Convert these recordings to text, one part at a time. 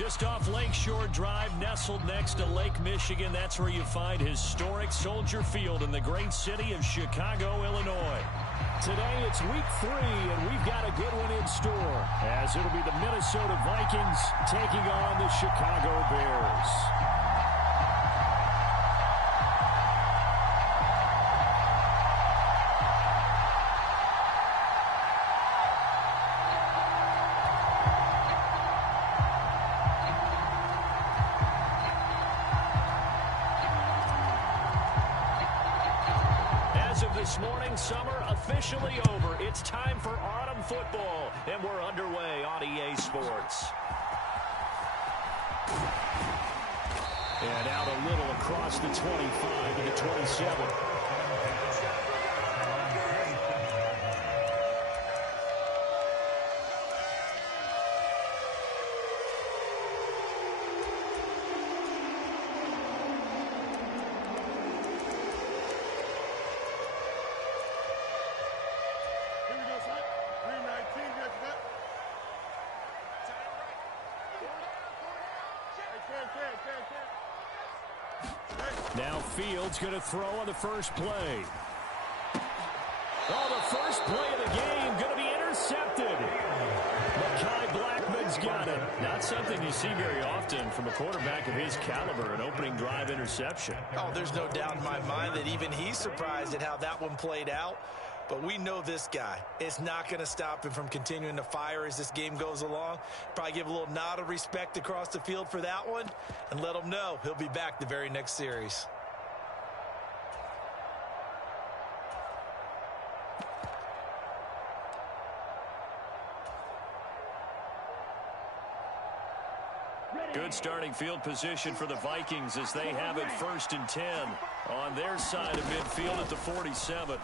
Just off Lakeshore Drive, nestled next to Lake Michigan. That's where you find historic Soldier Field in the great city of Chicago, Illinois. Today it's week 3, and we've got a good one in store, as it'll be the Minnesota Vikings taking on the Chicago Bears. This morning, summer officially over. It's time for autumn football, and we're underway on EA Sports. And out a little across the 25 to the 27. Now Fields going to throw on the first play. Oh, the first play of the game going to be intercepted. Mekhi Blackman's got it. Not something you see very often from a quarterback of his caliber, an opening drive interception. Oh, there's no doubt in my mind that even he's surprised at how that one played out. But we know this guy. It's not going to stop him from continuing to fire as this game goes along. Probably give a little nod of respect across the field for that one and let him know he'll be back the very next series. Good starting field position for the Vikings as they have it 1st and 10 on their side of midfield at the 47.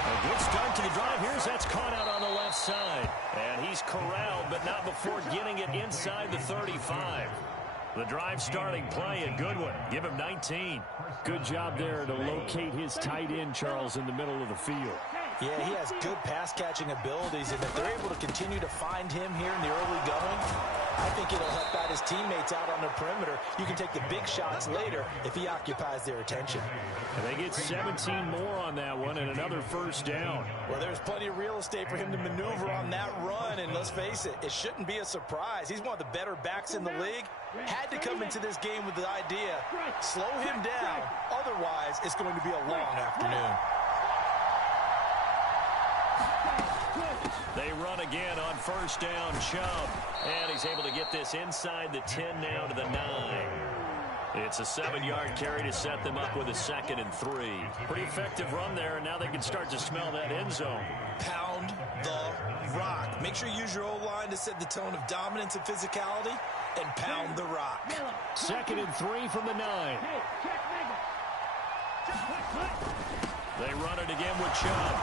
A good start to the drive. Here's that's caught out on the left side. And he's corralled, but not before getting it inside the 35. The drive starting play, a good one. Give him 19. Good job there to locate his tight end, Charles, in the middle of the field. Yeah, he has good pass-catching abilities, and if they're able to continue to find him here in the early going, I think it'll help out his teammates out on the perimeter. You can take the big shots later if he occupies their attention. And they get 17 more on that one and another first down. Well, there's plenty of real estate for him to maneuver on that run, and let's face it, it shouldn't be a surprise. He's one of the better backs in the league. Had to come into this game with the idea, slow him down, otherwise it's going to be a long afternoon. They run again on first down, Chubb. And he's able to get this inside the 10 now to the 9. It's a 7-yard carry to set them up with a 2nd and 3. Pretty effective run there, and now they can start to smell that end zone. Pound the rock. Make sure you use your O-line to set the tone of dominance and physicality, and pound the rock. 2nd and 3 from the 9. They run it again with Chubb.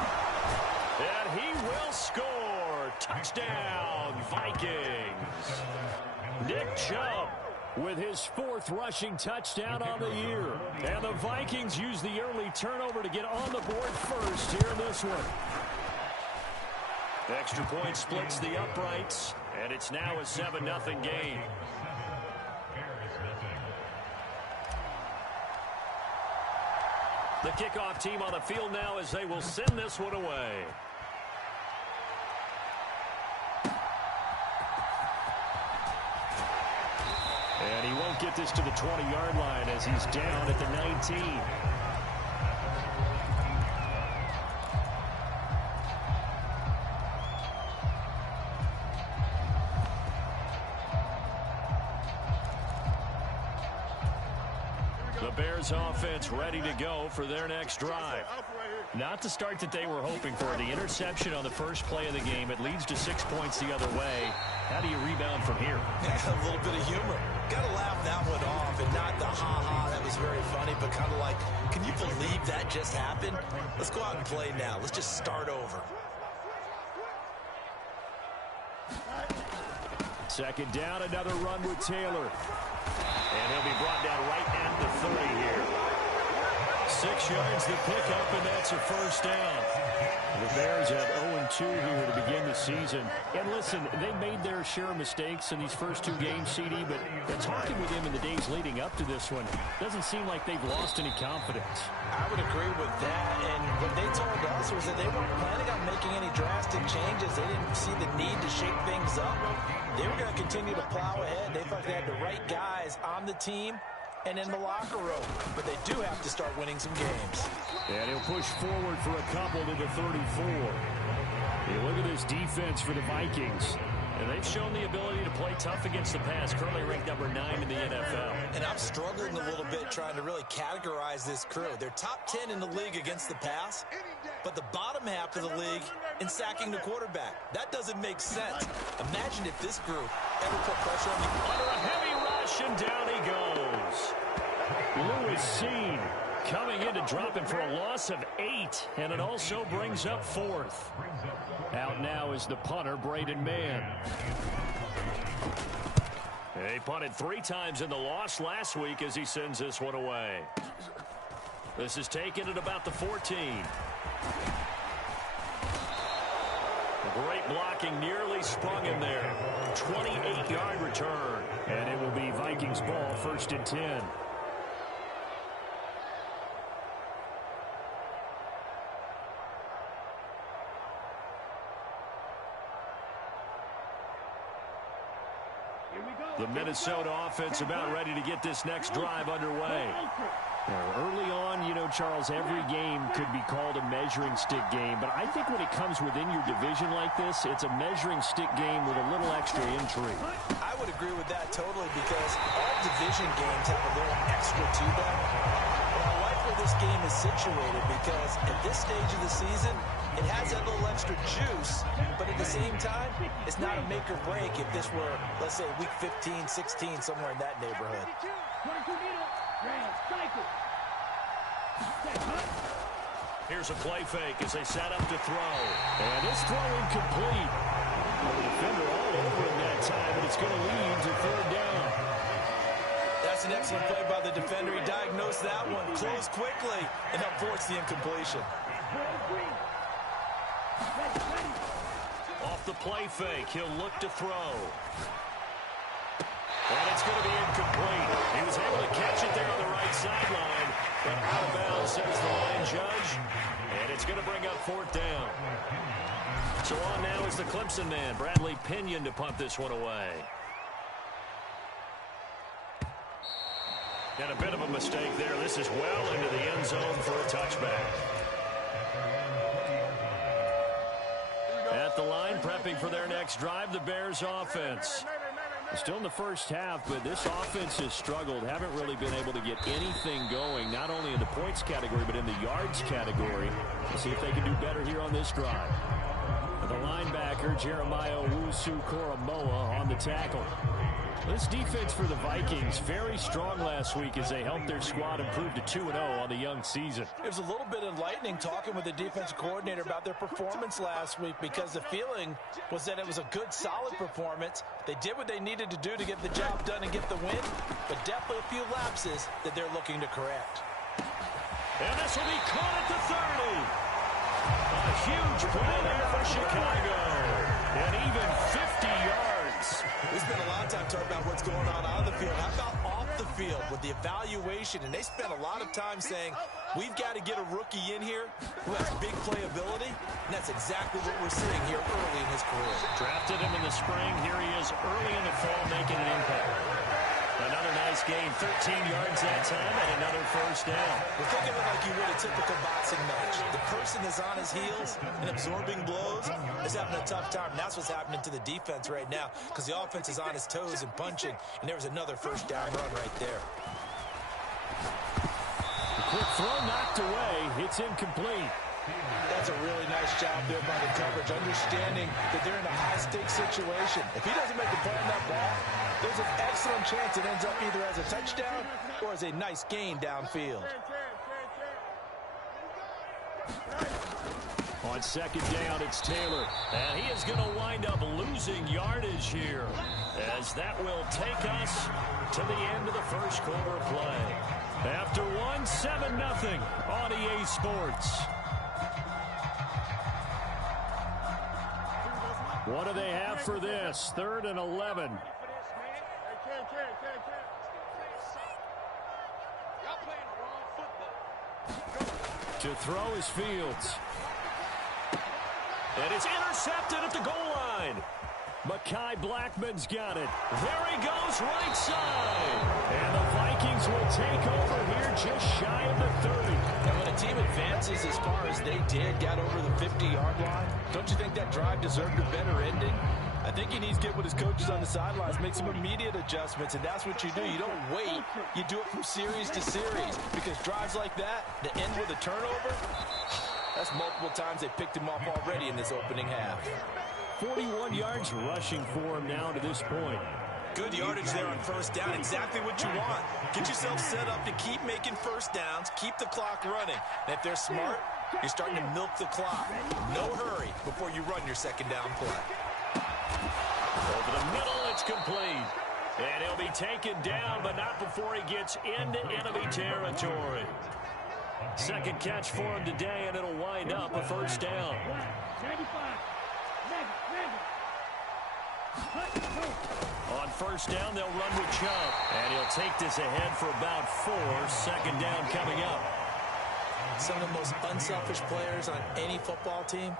And he will score. Touchdown, Vikings. Nick Chubb with his 4th rushing touchdown on the year. And the Vikings use the early turnover to get on the board first here in this one. Extra point splits the uprights, and it's now a 7-0 game. The kickoff team on the field now as they will send this one away. And he won't get this to the 20-yard line as he's down at the 19. The Bears offense ready to go for their next drive. Not the start that they were hoping for. The interception on the first play of the game. It leads to 6 points the other way. How do you rebound from here? Yeah, a little bit of humor. Got to laugh that one off, and not the ha-ha, that was very funny, but kind of like, can you believe that just happened? Let's go out and play now. Let's just start over. 2nd down, another run with Taylor. And he'll be brought down right at the 30 here. 6 yards the pickup, and that's a first down. The Bears have 0-2 here to begin the this season. And listen, they made their share of mistakes in these first 2 games, CD, but talking with him in the days leading up to this one, doesn't seem like they've lost any confidence. I would agree with that, and what they told us was that they weren't planning on making any drastic changes. They didn't see the need to shake things up. They were going to continue to plow ahead. They felt they had the right guys on the team and in the locker room, but they do have to start winning some games. And he'll push forward for a couple to the 34. You look at this defense for the Vikings. And they've shown the ability to play tough against the pass, currently ranked number 9 in the NFL. And I'm struggling a little bit trying to really categorize this crew. They're top 10 in the league against the pass, but the bottom half of the league in sacking the quarterback. That doesn't make sense. Imagine if this group ever put pressure on the... Under a heavy rush, and down he goes. Lewis Seen coming in to drop him for a loss of 8, and it also brings up 4th. Out now is the punter, Braden Mann. They punted 3 times in the loss last week as he sends this one away. This is taken at about the 14. Great blocking, nearly sprung him there. 28-yard return, and it will be Vikings ball, 1st and 10. The Minnesota offense about ready to get this next drive underway. Early on, you know, Charles, every game could be called a measuring stick game. But I think when it comes within your division like this, it's a measuring stick game with a little extra intrigue. I would agree with that totally because all division games have a little extra to them. And I like where this game is situated because at this stage of the season, it has that little extra juice, but at the same time, it's not a make or break if this were, let's say, week 15, 16, somewhere in that neighborhood. Here's a play fake as they set up to throw. And this throw incomplete. The defender all over him that time, but it's going to lead to 3rd down. That's an excellent play by the defender. He diagnosed that one, closed quickly, and forced the incompletion. Off the play fake, he'll look to throw. And it's going to be incomplete. He was able to catch it there on the right sideline, but out of bounds, says the line judge. And it's going to bring up 4th down. So on now is the Clemson man, Bradley Pinion, to punt this one away. And a bit of a mistake there. This is well into the end zone for a touchback. At the line, prepping for their next drive, the Bears offense. Still in the first half, but this offense has struggled. Haven't really been able to get anything going, not only in the points category, but in the yards category. We'll see if they can do better here on this drive. The linebacker, Jeremiah Owusu-Koramoah, on the tackle. This defense for the Vikings, very strong last week as they helped their squad improve to 2-0 on the young season. It was a little bit enlightening talking with the defensive coordinator about their performance last week because the feeling was that it was a good, solid performance. They did what they needed to do to get the job done and get the win, but definitely a few lapses that they're looking to correct. And this will be caught at the 30. A huge play there for Chicago. And even 50 yards. We spent a lot of time talking about what's going on the field. How about off the field with the evaluation? And they spent a lot of time saying, we've got to get a rookie in here who has big playability. And that's exactly what we're seeing here early in his career. Drafted him in the spring. Here he is early in the fall making an impact. Another nice game, 13 yards that time, and another 1st down. Well, think of it like you would a typical boxing match. The person that's on his heels and absorbing blows is having a tough time. And that's what's happening to the defense right now because the offense is on his toes and punching, and there was another 1st down run right there. The quick throw knocked away. It's incomplete. That's a really nice job there by the coverage, understanding that they're in a high-stakes situation. If he doesn't make a play on that ball, there's an excellent chance it ends up either as a touchdown or as a nice gain downfield. On 2nd down, it's Taylor. And he is going to wind up losing yardage here, as that will take us to the end of the 1st quarter of play. After 7-0 on EA Sports. What do they have for this? 3rd and 11. To throw is Fields. And it's intercepted at the goal line. Mekhi Blackman's got it. There he goes, right side. And the Vikings will take over here just shy of the 30. And when a team advances as far as they did, got over the 50-yard line, don't you think that drive deserved a better ending? I think he needs to get with his coaches on the sidelines, make some immediate adjustments, and that's what you do. You don't wait. You do it from series to series, because drives like that, that end with a turnover, that's multiple times they picked him off already in this opening half. 41 yards rushing for him now to this point. Good yardage there on first down. Exactly what you want. Get yourself set up to keep making first downs, keep the clock running. And if they're smart, you're starting to milk the clock. No hurry before you run your second down play. Over the middle, it's complete. And he'll be taken down, but not before he gets into enemy territory. Second catch for him today, and it'll wind up a first down. On first down, they'll run with Chubb. And he'll take this ahead for about 4. Second down coming up. Some of the most unselfish players on any football team,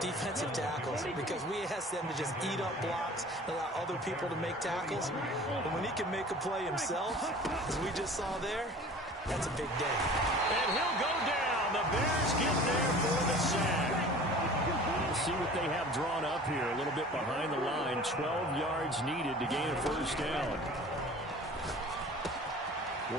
defensive tackles, because we ask them to just eat up blocks and allow other people to make tackles. But when he can make a play himself, as we just saw there, that's a big day. And he'll go down. The Bears get there for the sack. We'll see what they have drawn up here. A little bit behind the line. 12 yards needed to gain a first down.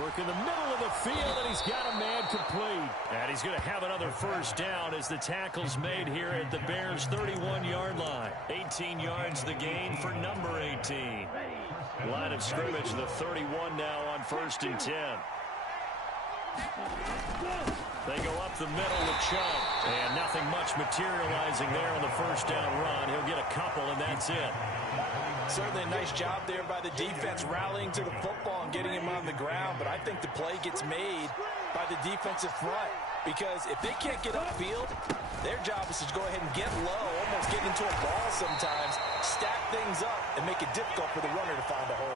Work in the middle of the field, and he's got a man complete. And he's going to have another first down as the tackle's made here at the Bears' 31-yard line. 18 yards the gain for number 18. Line of scrimmage, the 31 now on 1st and 10. They go up the middle with Chubb. And nothing much materializing there on the first down run. He'll get a couple, and that's it. Certainly a nice job there by the defense rallying to the football and getting him on the ground. But I think the play gets made by the defensive front. Because if they can't get upfield, their job is to go ahead and get low, almost get into a ball sometimes, stack things up, and make it difficult for the runner to find a hole.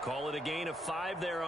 Call it a gain of 5 there.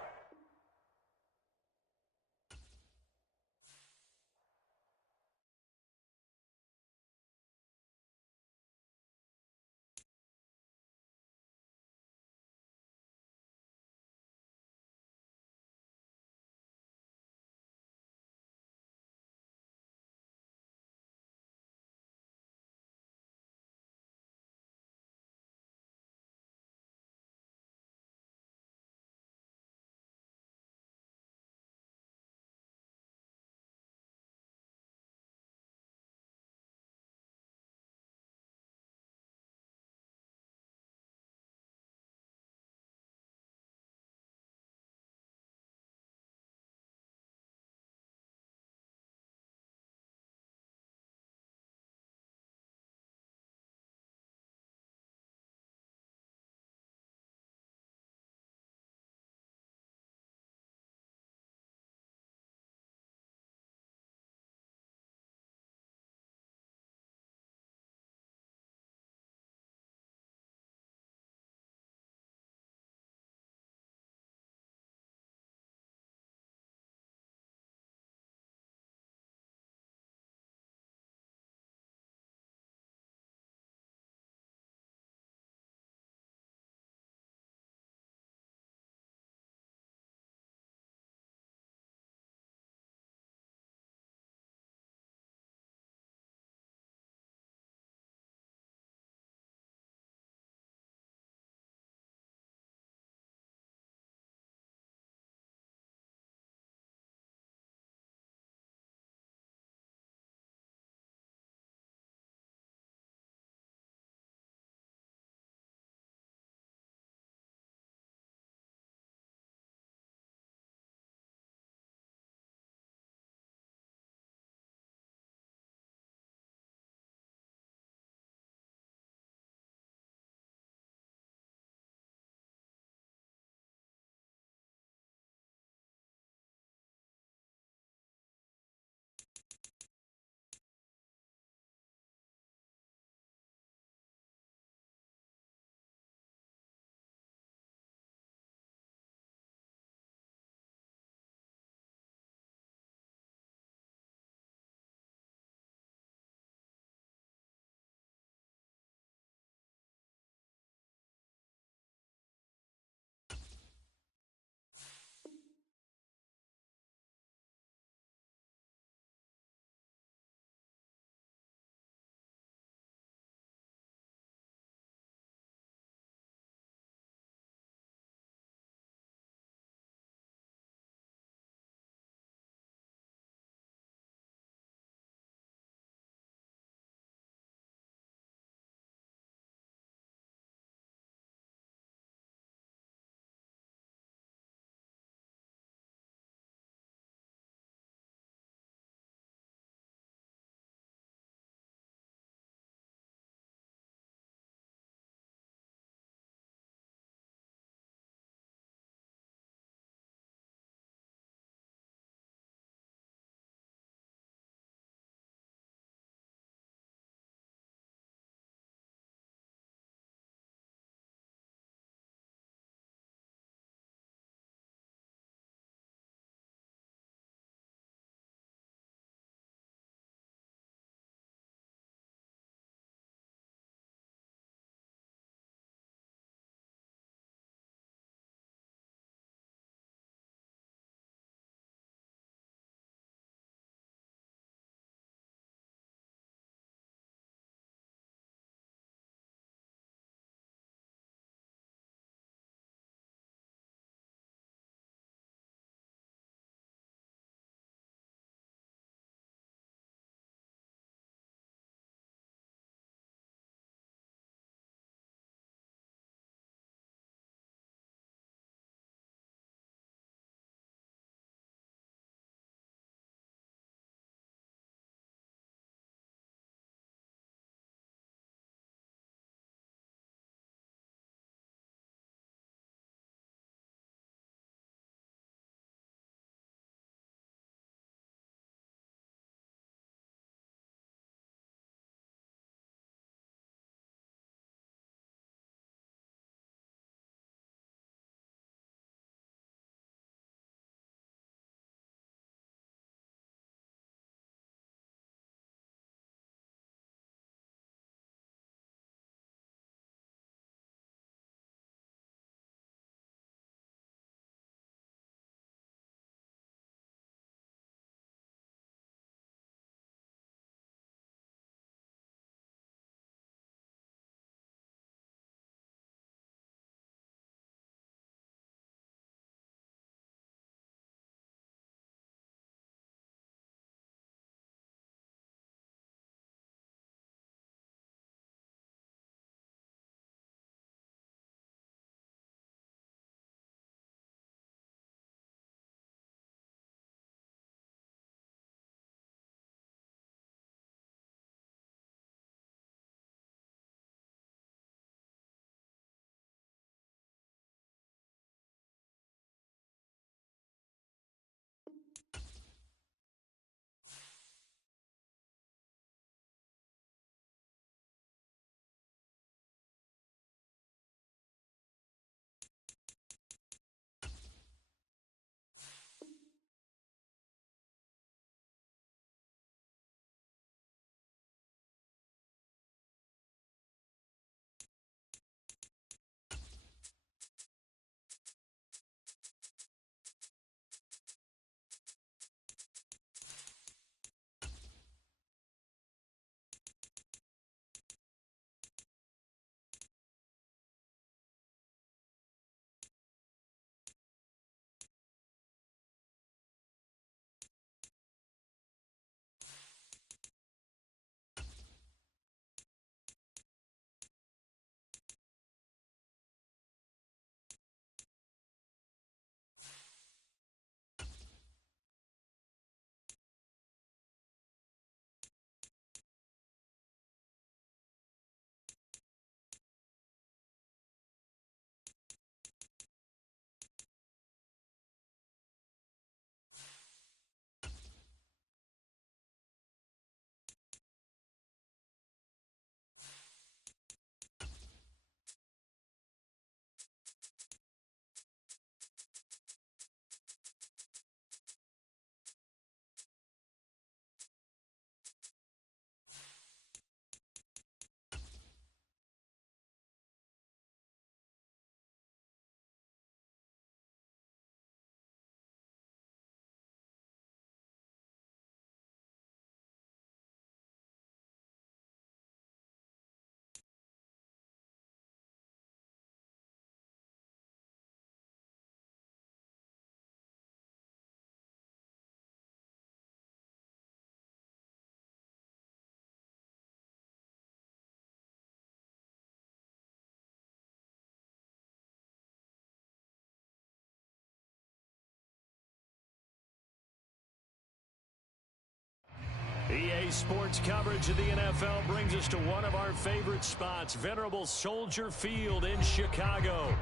Today's sports coverage of the NFL brings us to one of our favorite spots, venerable Soldier Field in Chicago.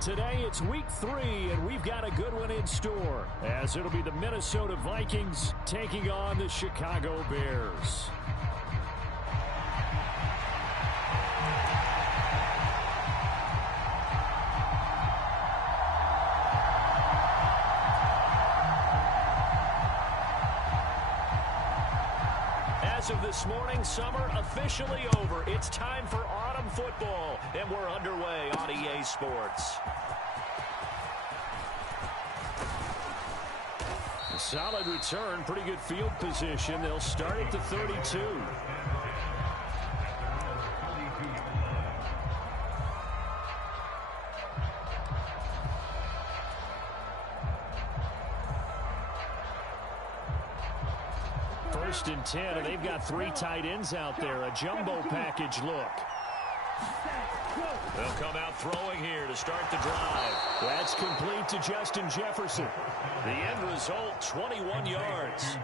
Today it's week 3, and we've got a good one in store, as it'll be the Minnesota Vikings taking on the Chicago Bears. As of this morning, summer officially over. It's time for autumn football, and we're underway on EA Sports. A solid return, pretty good field position. They'll start at the 32. First and 10, and they've got 3 tight ends out there. A jumbo package look. They'll come out throwing here to start the drive. That's complete to Justin Jefferson. The end result, 21 yards.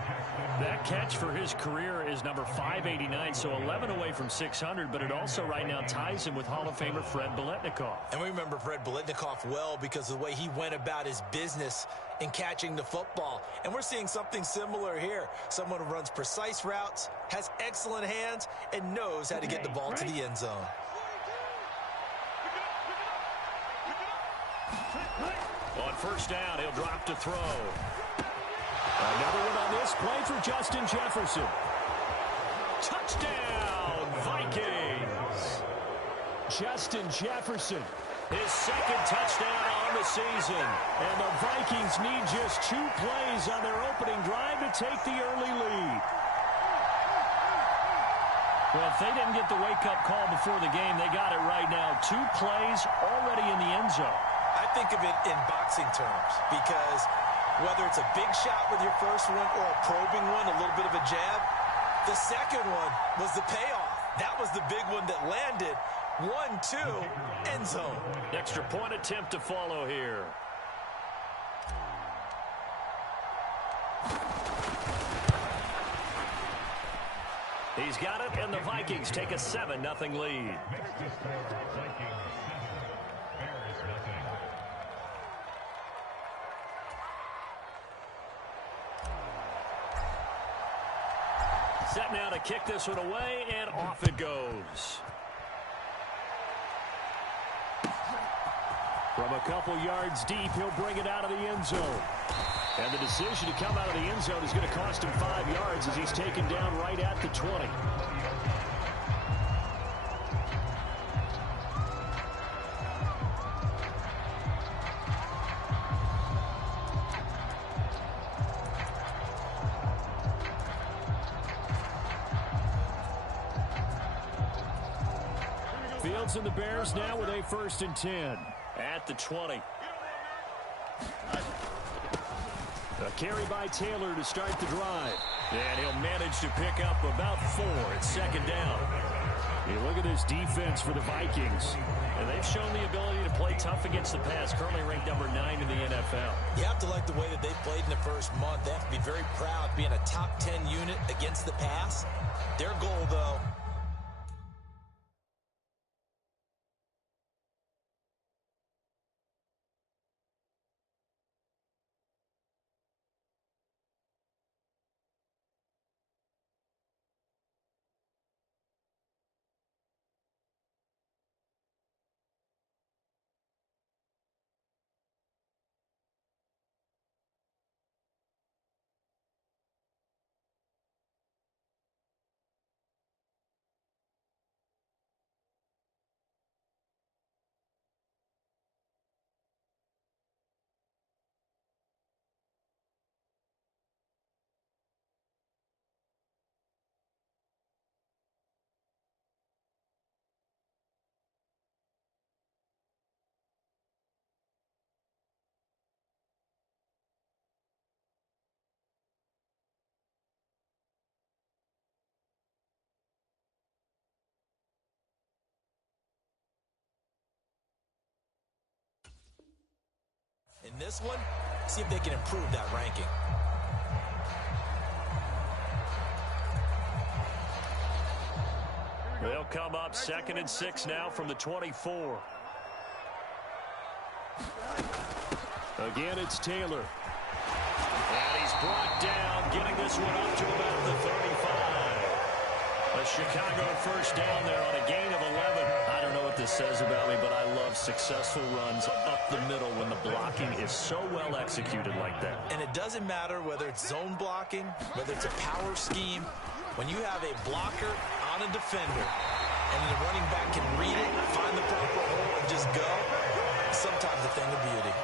That catch for his career is number 589, so 11 away from 600, but it also right now ties him with Hall of Famer Fred Biletnikoff. And we remember Fred Biletnikoff well because of the way he went about his business in catching the football. And we're seeing something similar here. Someone who runs precise routes, has excellent hands, and knows how to get the ball to the end zone. On first down, he'll drop to throw. Another one on this play for Justin Jefferson. Touchdown, Vikings! Justin Jefferson, his second touchdown on the season. And the Vikings need just 2 plays on their opening drive to take the early lead. Well, if they didn't get the wake-up call before the game, they got it right now. 2 plays already in the end zone. I think of it in boxing terms because whether it's a big shot with your first one or a probing one, a little bit of a jab, the second one was the payoff. That was the big one that landed. 1-2, end zone. Extra point attempt to follow here. He's got it, and the Vikings take a 7-0 lead. Set now to kick this one away, and off it goes. From a couple yards deep, he'll bring it out of the end zone. And the decision to come out of the end zone is going to cost him 5 yards as he's taken down right at the 20. Fields and the Bears now with a 1st and 10 at the 20. A carry by Taylor to start the drive. And he'll manage to pick up about 4 at 2nd down. You look at this defense for the Vikings. And they've shown the ability to play tough against the pass, currently ranked number 9 in the NFL. You have to like the way that they played in the first month. They have to be very proud being a top 10 unit against the pass. Their goal, though, in this one, see if they can improve that ranking. They'll come up 2nd and 6 now from the 24. Again, it's Taylor. And he's brought down, getting this one up to about the 35. A Chicago first down there on a gain of 11. I don't know what this says about me, but I love successful runs up the middle when the blocking is so well executed like that. And it doesn't matter whether it's zone blocking, whether it's a power scheme. When you have a blocker on a defender and the running back can read it, find the proper hole, and just go, sometimes a thing of beauty.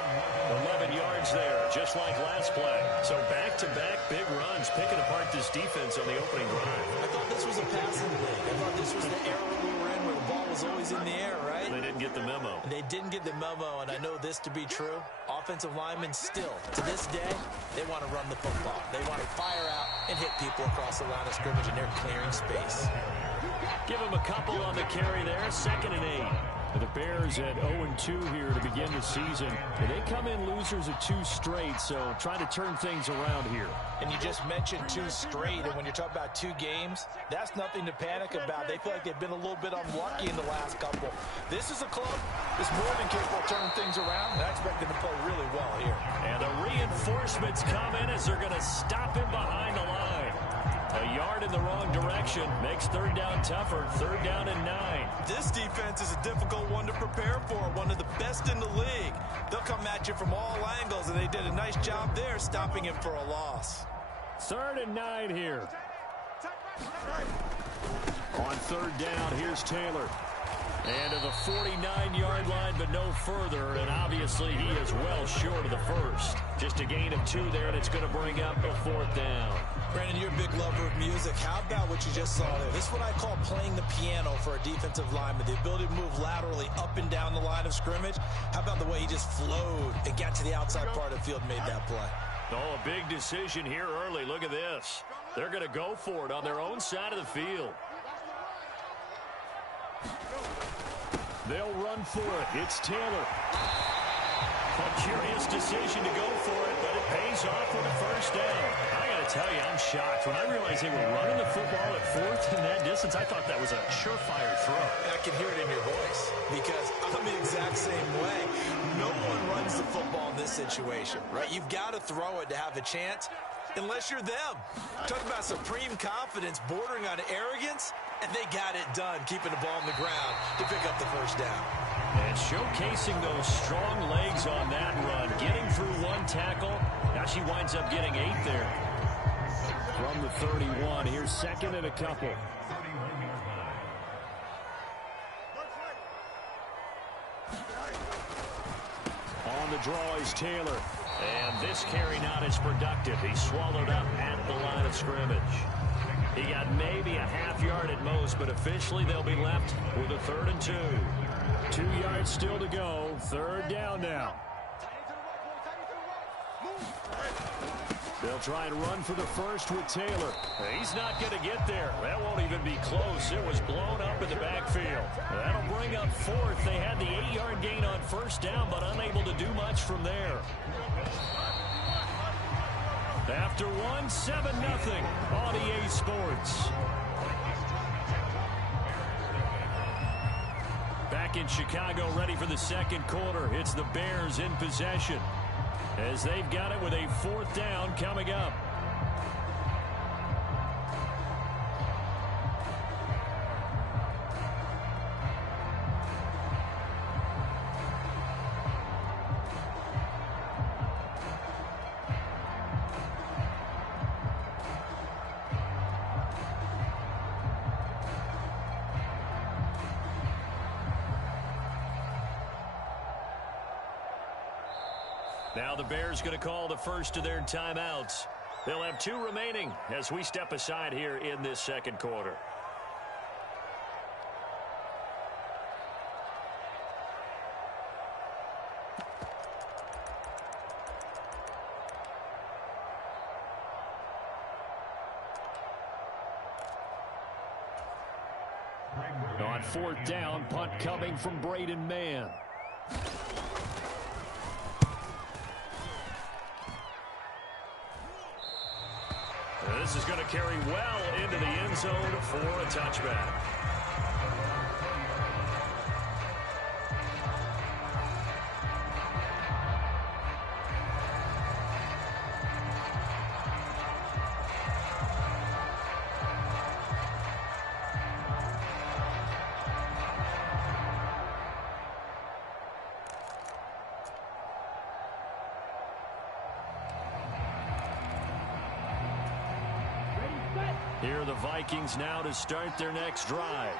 11 yards there, just like last play. So back-to-back big runs, picking apart this defense on the opening drive. I thought this was a passing league. I thought this was the era we were in where the ball was always in the air, right? They didn't get the memo. They didn't get the memo, and I know this to be true. Offensive linemen still, to this day, they want to run the football. They want to fire out and hit people across the line of scrimmage, and they're clearing space. Give him a couple on the carry there, 2nd and 8. The Bears at 0-2 here to begin the season. They come in losers of 2 straight, so trying to turn things around here. And you just mentioned 2 straight, and when you're talking about 2 games, that's nothing to panic about. They feel like they've been a little bit unlucky in the last couple. This is a club that's more than capable of turning things around, and I expect them to play really well here. And the reinforcements come in as they're going to stop him behind the line. A yard in the wrong direction makes 3rd down tougher. 3rd down and 9. This defense is a difficult one to prepare for, one of the best in the league. They'll come at you from all angles, and they did a nice job there stopping him for a loss. 3rd and 9 here. On 3rd down, here's Taylor. And to the 49-yard line, but no further. And obviously, he is well short of the first. Just a gain of 2 there, and it's going to bring up a 4th down. Brandon, you're a big lover of music. How about what you just saw there? This is what I call playing the piano for a defensive lineman. The ability to move laterally up and down the line of scrimmage. How about the way he just flowed and got to the outside part of the field and made that play? Oh, a big decision here early. Look at this. They're going to go for it on their own side of the field. They'll run for it. It's Taylor. A curious decision to go for it, but it pays off with a first down. I got to tell you, I'm shocked. When I realized they were running the football at 4th in that distance, I thought that was a surefire throw. And I can hear it in your voice because I'm the exact same way. No one runs the football in this situation, right? You've got to throw it to have a chance unless you're them. Talk about supreme confidence bordering on arrogance, and they got it done, keeping the ball on the ground to pick up the first down. And showcasing those strong legs on that run, getting through 1 tackle. Now she winds up getting 8 there. From the 31, here's 2nd and a couple. On the draw is Taylor. And this carry not as productive. He's swallowed up at the line of scrimmage. He got maybe a half yard at most, but officially they'll be left with a 3rd and 2. 2 yards still to go. 3rd down now. They'll try and run for the first with Taylor. He's not going to get there. That won't even be close. It was blown up in the backfield. That'll bring up 4th. They had the 8-yard gain on first down, but unable to do much from there. After 1, 7-0 on EA Sports. Back in Chicago, ready for the 2nd quarter. It's the Bears in possession as they've got it with a 4th down coming up. Now the Bears going to call the first of their timeouts. They'll have 2 remaining as we step aside here in this 2nd quarter. On 4th down, punt coming from Braden Mann. This is going to carry well into the end zone for a touchback. Here are the Vikings now to start their next drive.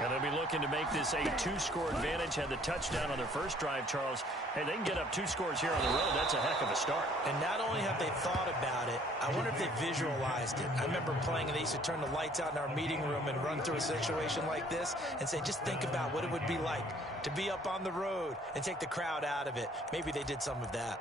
And they'll be looking to make this a 2-score advantage. Had the touchdown on their first drive, Charles. Hey, they can get up 2 scores here on the road. That's a heck of a start. And not only have they thought about it, I wonder if they visualized it. I remember playing, and they used to turn the lights out in our meeting room and run through a situation like this and say, just think about what it would be like to be up on the road and take the crowd out of it. Maybe they did some of that.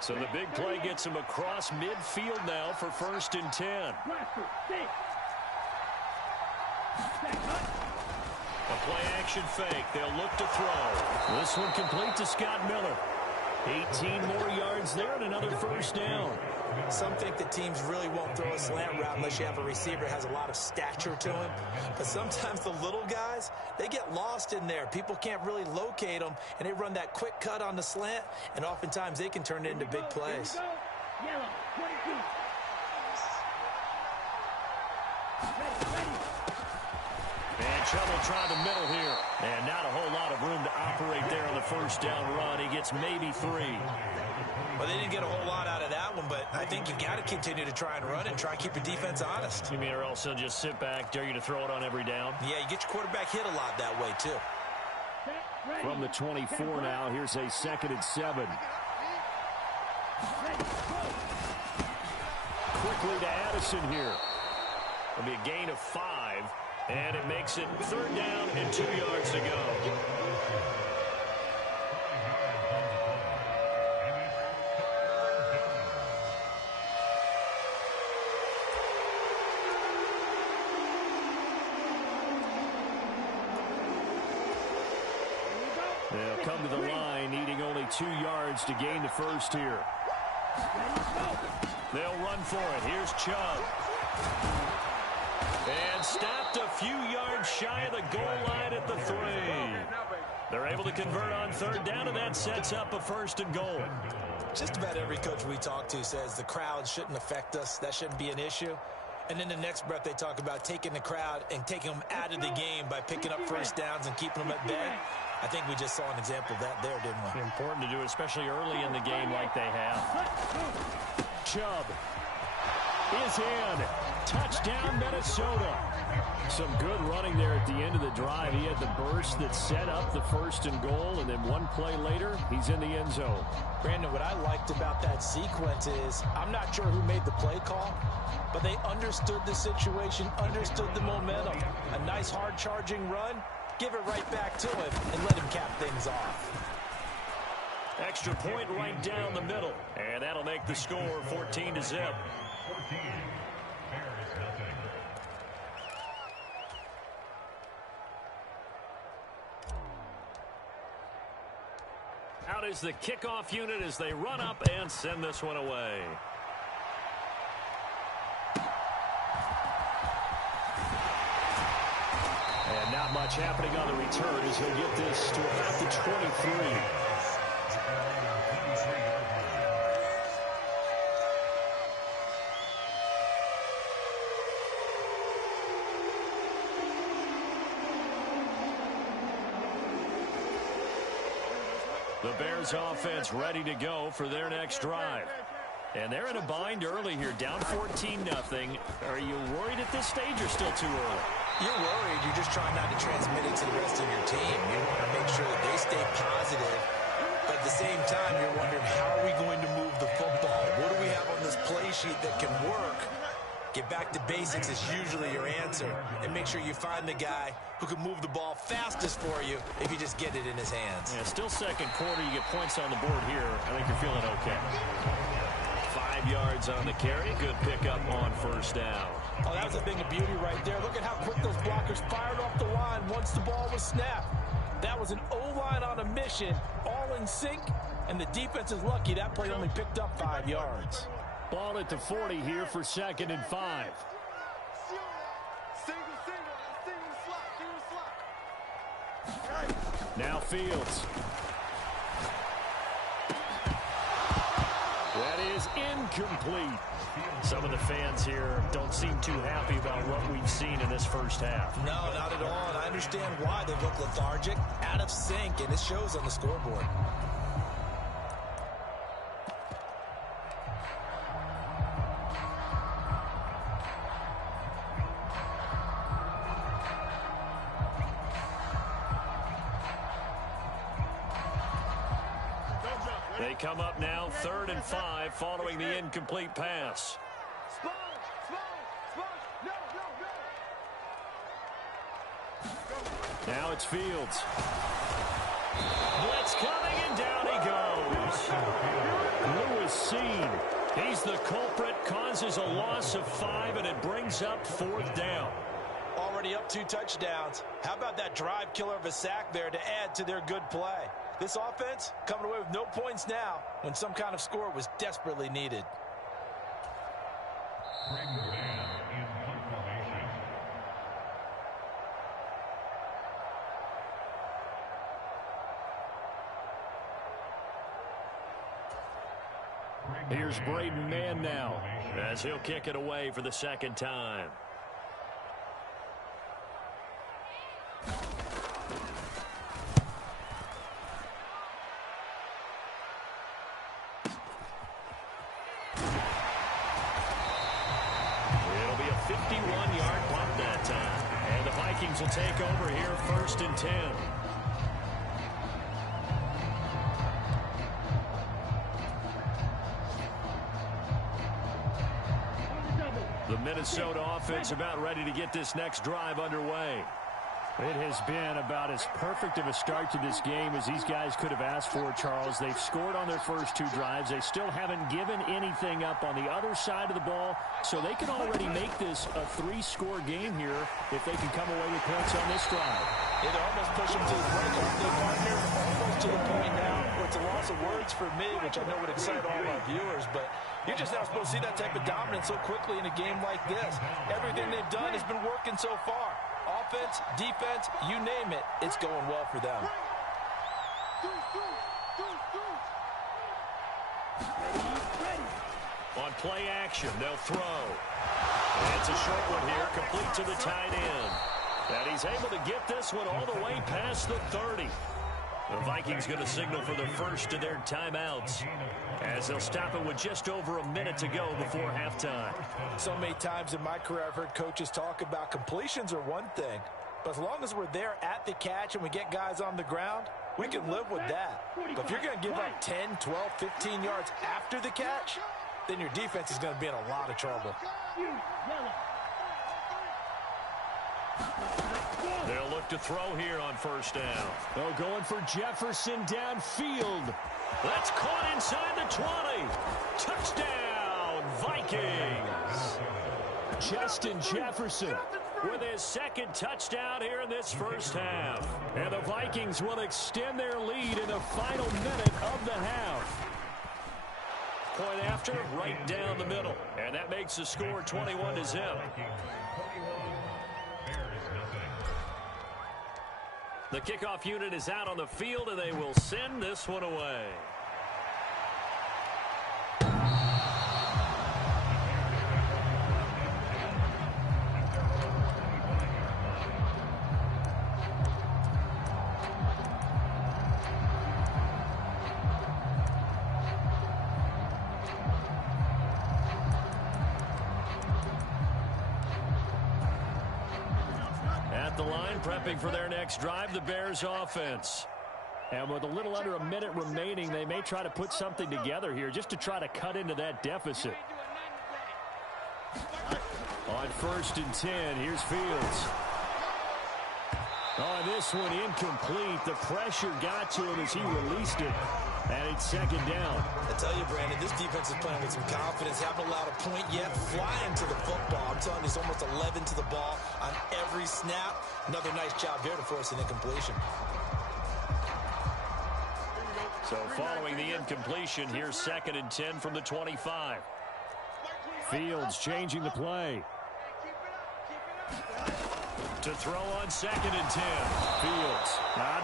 So the big play gets him across midfield now for 1st and 10. A play-action fake. They'll look to throw. This one complete to Scott Miller. 18 more yards there and another 1st down. Some think that teams really won't throw a slant route unless you have a receiver that has a lot of stature to him. But sometimes the little guys, they get lost in there. People can't really locate them, and they run that quick cut on the slant, and oftentimes they can turn it into big plays. And trouble trying to middle here. And not a whole lot of room to operate there on the 1st down run. He gets maybe 3. Well, they didn't get a whole lot out of that one, but I think you've got to continue to try and run and try and keep your defense honest. You mean or else they'll just sit back, dare you to throw it on every down? Yeah, you get your quarterback hit a lot that way, too. From the 24 now, here's a 2nd and 7. Quickly to Addison here. It'll be a gain of 5, and it makes it 3rd down and 2 yards to go. They'll come to the line, needing only 2 yards to gain the 1st here. They'll run for it. Here's Chubb. And stopped a few yards shy of the goal line at the 3. They're able to convert on 3rd down, and that sets up a 1st and goal. Just about every coach we talk to says the crowd shouldn't affect us. That shouldn't be an issue. And then the next breath they talk about taking the crowd and taking them out of the game by picking up 1st downs and keeping them at bay. I think we just saw an example of that there, didn't we? Important to do, especially early in the game like they have. Chubb is in. Touchdown, Minnesota. Some good running there at the end of the drive. He had the burst that set up the 1st and goal, and then one play later, he's in the end zone. Brandon, what I liked about that sequence is I'm not sure who made the play call, but they understood the situation, understood the momentum. A nice hard-charging run. Give it right back to him and let him cap things off. Extra point right down the middle. And that'll make the score 14-0. Out is the kickoff unit as they run up and send this one away. And not much happening on the return as he'll get this to about the 23. The Bears offense ready to go for their next drive. And they're in a bind early here, down 14-0. Are you worried at this stage or still too early? You're worried. You're just trying not to transmit it to the rest of your team. You want to make sure that they stay positive. But at the same time, you're wondering, how are we going to move the football? What do we have on this play sheet that can work? Get back to basics is usually your answer. And make sure you find the guy who can move the ball fastest for you if you just get it in his hands. Yeah, still second quarter. You get points on the board here. I think you're feeling okay. 5 yards on the carry. Good pickup on 1st down. Oh, that was a thing of beauty right there. Look at how quick those blockers fired off the line once the ball was snapped. That was an O-line on a mission, all in sync, and the defense is lucky that play only picked up 5 yards. Ball at the 40 here for 2nd and 5. Now Fields. That is is incomplete. Some of the fans here don't seem too happy about what we've seen in this first half. No, not at all, and I understand why. They look lethargic, out of sync, and it shows on the scoreboard. They come up now 3rd and 5 following the incomplete pass. Now it's Fields. Blitz coming, and down he goes. Lewis seen. He's the culprit, causes a loss of 5, and it brings up 4th down. Already up 2 touchdowns. How about that drive killer of a sack there to add to their good play? This offense coming away with no points now when some kind of score was desperately needed. Here's Braden Mann now as he'll kick it away for the 2nd time. It'll be a 51-yard punt that time. And the Vikings will take over here 1st and 10. The Minnesota offense about ready to get this next drive underway. It has been about as perfect of a start to this game as these guys could have asked for, Charles. They've scored on their first 2 drives. They still haven't given anything up on the other side of the ball, so they can already make this a 3-score game here if they can come away with points on this drive. It almost pushed them to the break, aren't they, partner? Almost to the point now where it's a loss of words for me, which I know would excite all our viewers, but you're just not supposed to see that type of dominance so quickly in a game like this. Everything they've done has been working so far. Offense, defense, you name it, it's going well for them. On play action, they'll throw. And it's a short one here, complete to the tight end. And he's able to get this one all the way past the 30. The Vikings going to signal for the first of their timeouts as they'll stop it with just over a minute to go before halftime. So many times in my career I've heard coaches talk about completions are one thing, but as long as we're there at the catch and we get guys on the ground, we can live with that. But if you're going to give up 10, 12, 15 yards after the catch, then your defense is going to be in a lot of trouble. They'll look to throw here on 1st down. Oh, going for Jefferson downfield. That's caught inside the 20. Touchdown, Vikings. Justin Jefferson with his 2nd touchdown here in this first half. And the Vikings will extend their lead in the final minute of the half. Point after, right down the middle. And that makes the score 21-0. The kickoff unit is out on the field, and they will send this one away. At the line, prepping for their next drive, the Bears offense. And with a little under a minute remaining, they may try to put something together here just to try to cut into that deficit. On 1st and 10, here's Fields. Oh, this one incomplete. The pressure got to him as he released it. And it's 2nd down. I tell you, Brandon, this defense is playing with some confidence. Haven't allowed a point yet. Flying to the football. I'm telling you, it's almost 11 to the ball on every snap. Another nice job there to force an incompletion. So following the incompletion, here's 2nd and 10 from the 25. Fields changing the play. To throw on 2nd and 10. Fields.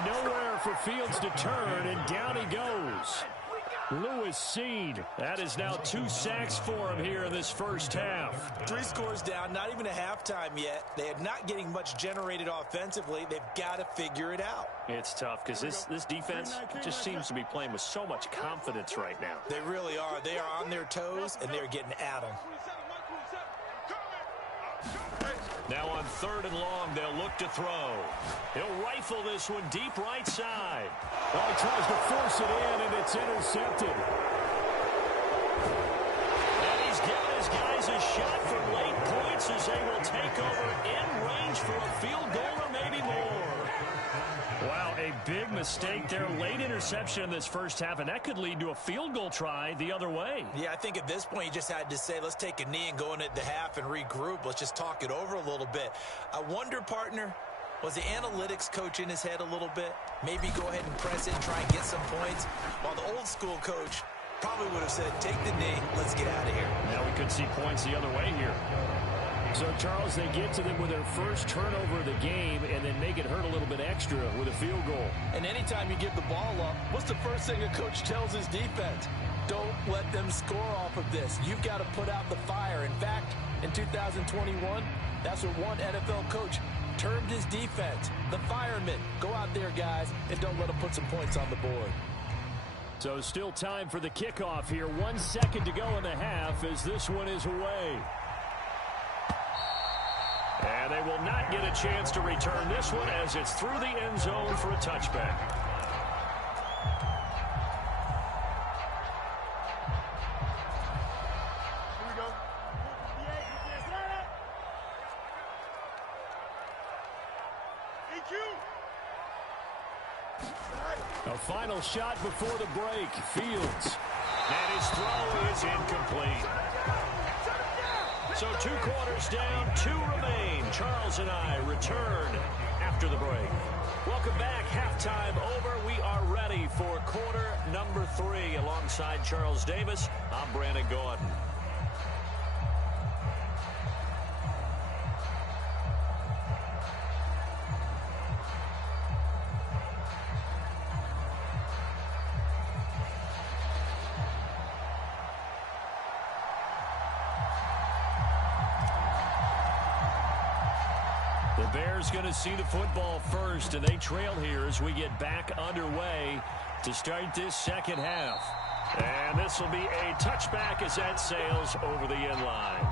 Nowhere for Fields to turn, and down he goes. Lewis Seed. That is now 2 sacks for him here in this first half. 3 scores down, not even a halftime yet. They are not getting much generated offensively. They've got to figure it out. It's tough because this defense just seems to be playing with so much confidence right now. They really are. They are on their toes, and they're getting at them. Now on 3rd and long, they'll look to throw. He'll rifle this one deep right side. Well, he tries to force it in, and it's intercepted. And he's given his guys a shot for late points as they will take over in range for a field goal or maybe more. Wow, a big mistake there. Late interception in this first half, and that could lead to a field goal try the other way. Yeah, I think at this point you just had to say, let's take a knee and go into the half and regroup. Let's just talk it over a little bit. I wonder, partner, was the analytics coach in his head a little bit? Maybe go ahead and press it and try and get some points, while the old school coach probably would have said, take the knee, let's get out of here. Now we could see points the other way here. So, Charles, they get to them with their first turnover of the game and then make it hurt a little bit extra with a field goal. And anytime you give the ball up, what's the first thing a coach tells his defense? Don't let them score off of this. You've got to put out the fire. In fact, in 2021, that's what one NFL coach termed his defense, the firemen. Go out there, guys, and don't let them put some points on the board. So still time for the kickoff here. 1 second to go in the half as this one is away. And they will not get a chance to return this one as it's through the end zone for a touchback. Here we go. A final shot before the break. Fields. And his throw is incomplete. So 2 quarters down, 2 remain. Charles and I return after the break. Welcome back. Halftime over. We are ready for quarter number 3. Alongside Charles Davis, I'm Brandon Gordon. Bears going to see the football first, and they trail here as we get back underway to start this second half. And this will be a touchback as that sails over the end line.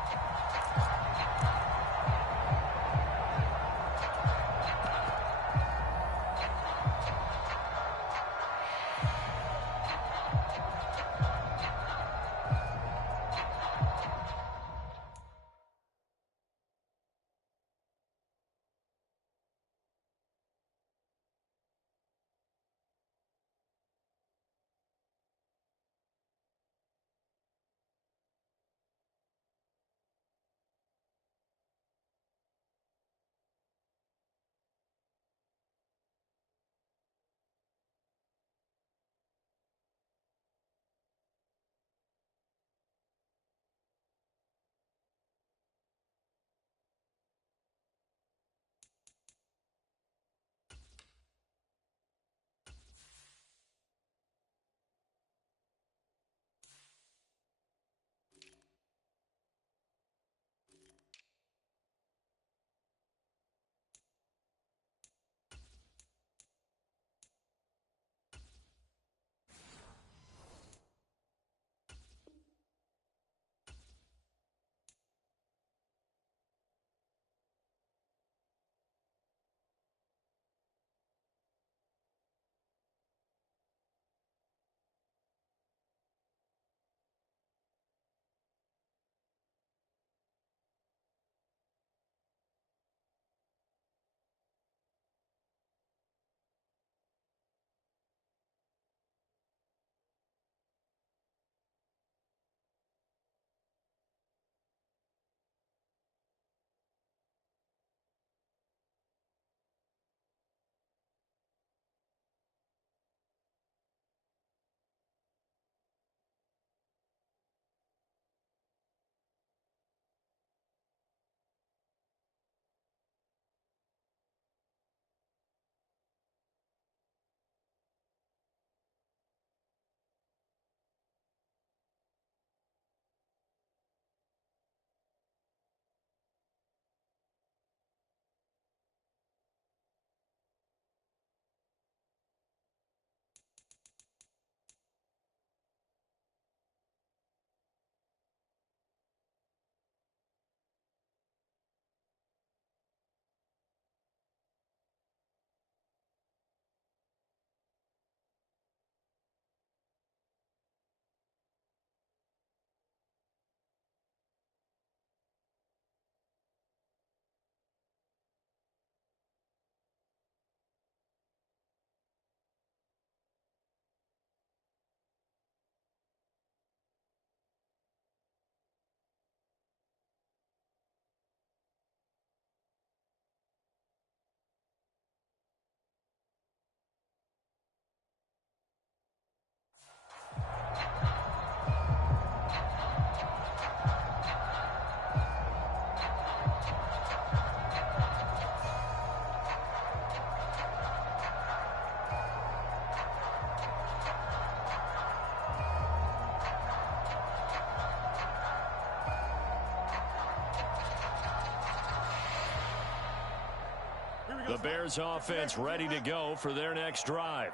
The Bears offense ready to go for their next drive.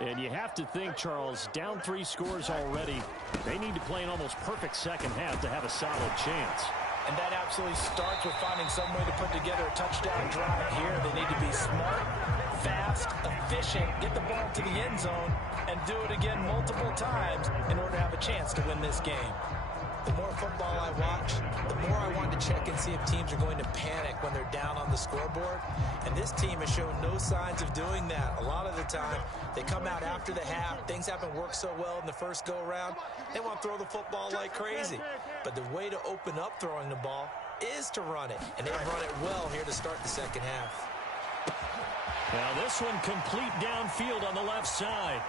And you have to think, Charles, down 3 scores already. They need to play an almost perfect second half to have a solid chance. And that absolutely starts with finding some way to put together a touchdown drive here. They need to be smart, fast, efficient, get the ball to the end zone, and do it again multiple times in order to have a chance to win this game. The more football I watch, the more I want to check and see if teams are going to panic when they're down on the scoreboard. And this team has shown no signs of doing that. A lot of the time, they come out after the half. Things haven't worked so well in the first go-around. They want to throw the football like crazy. But the way to open up throwing the ball is to run it. And they've run it well here to start the second half. Now this one complete downfield on the left side.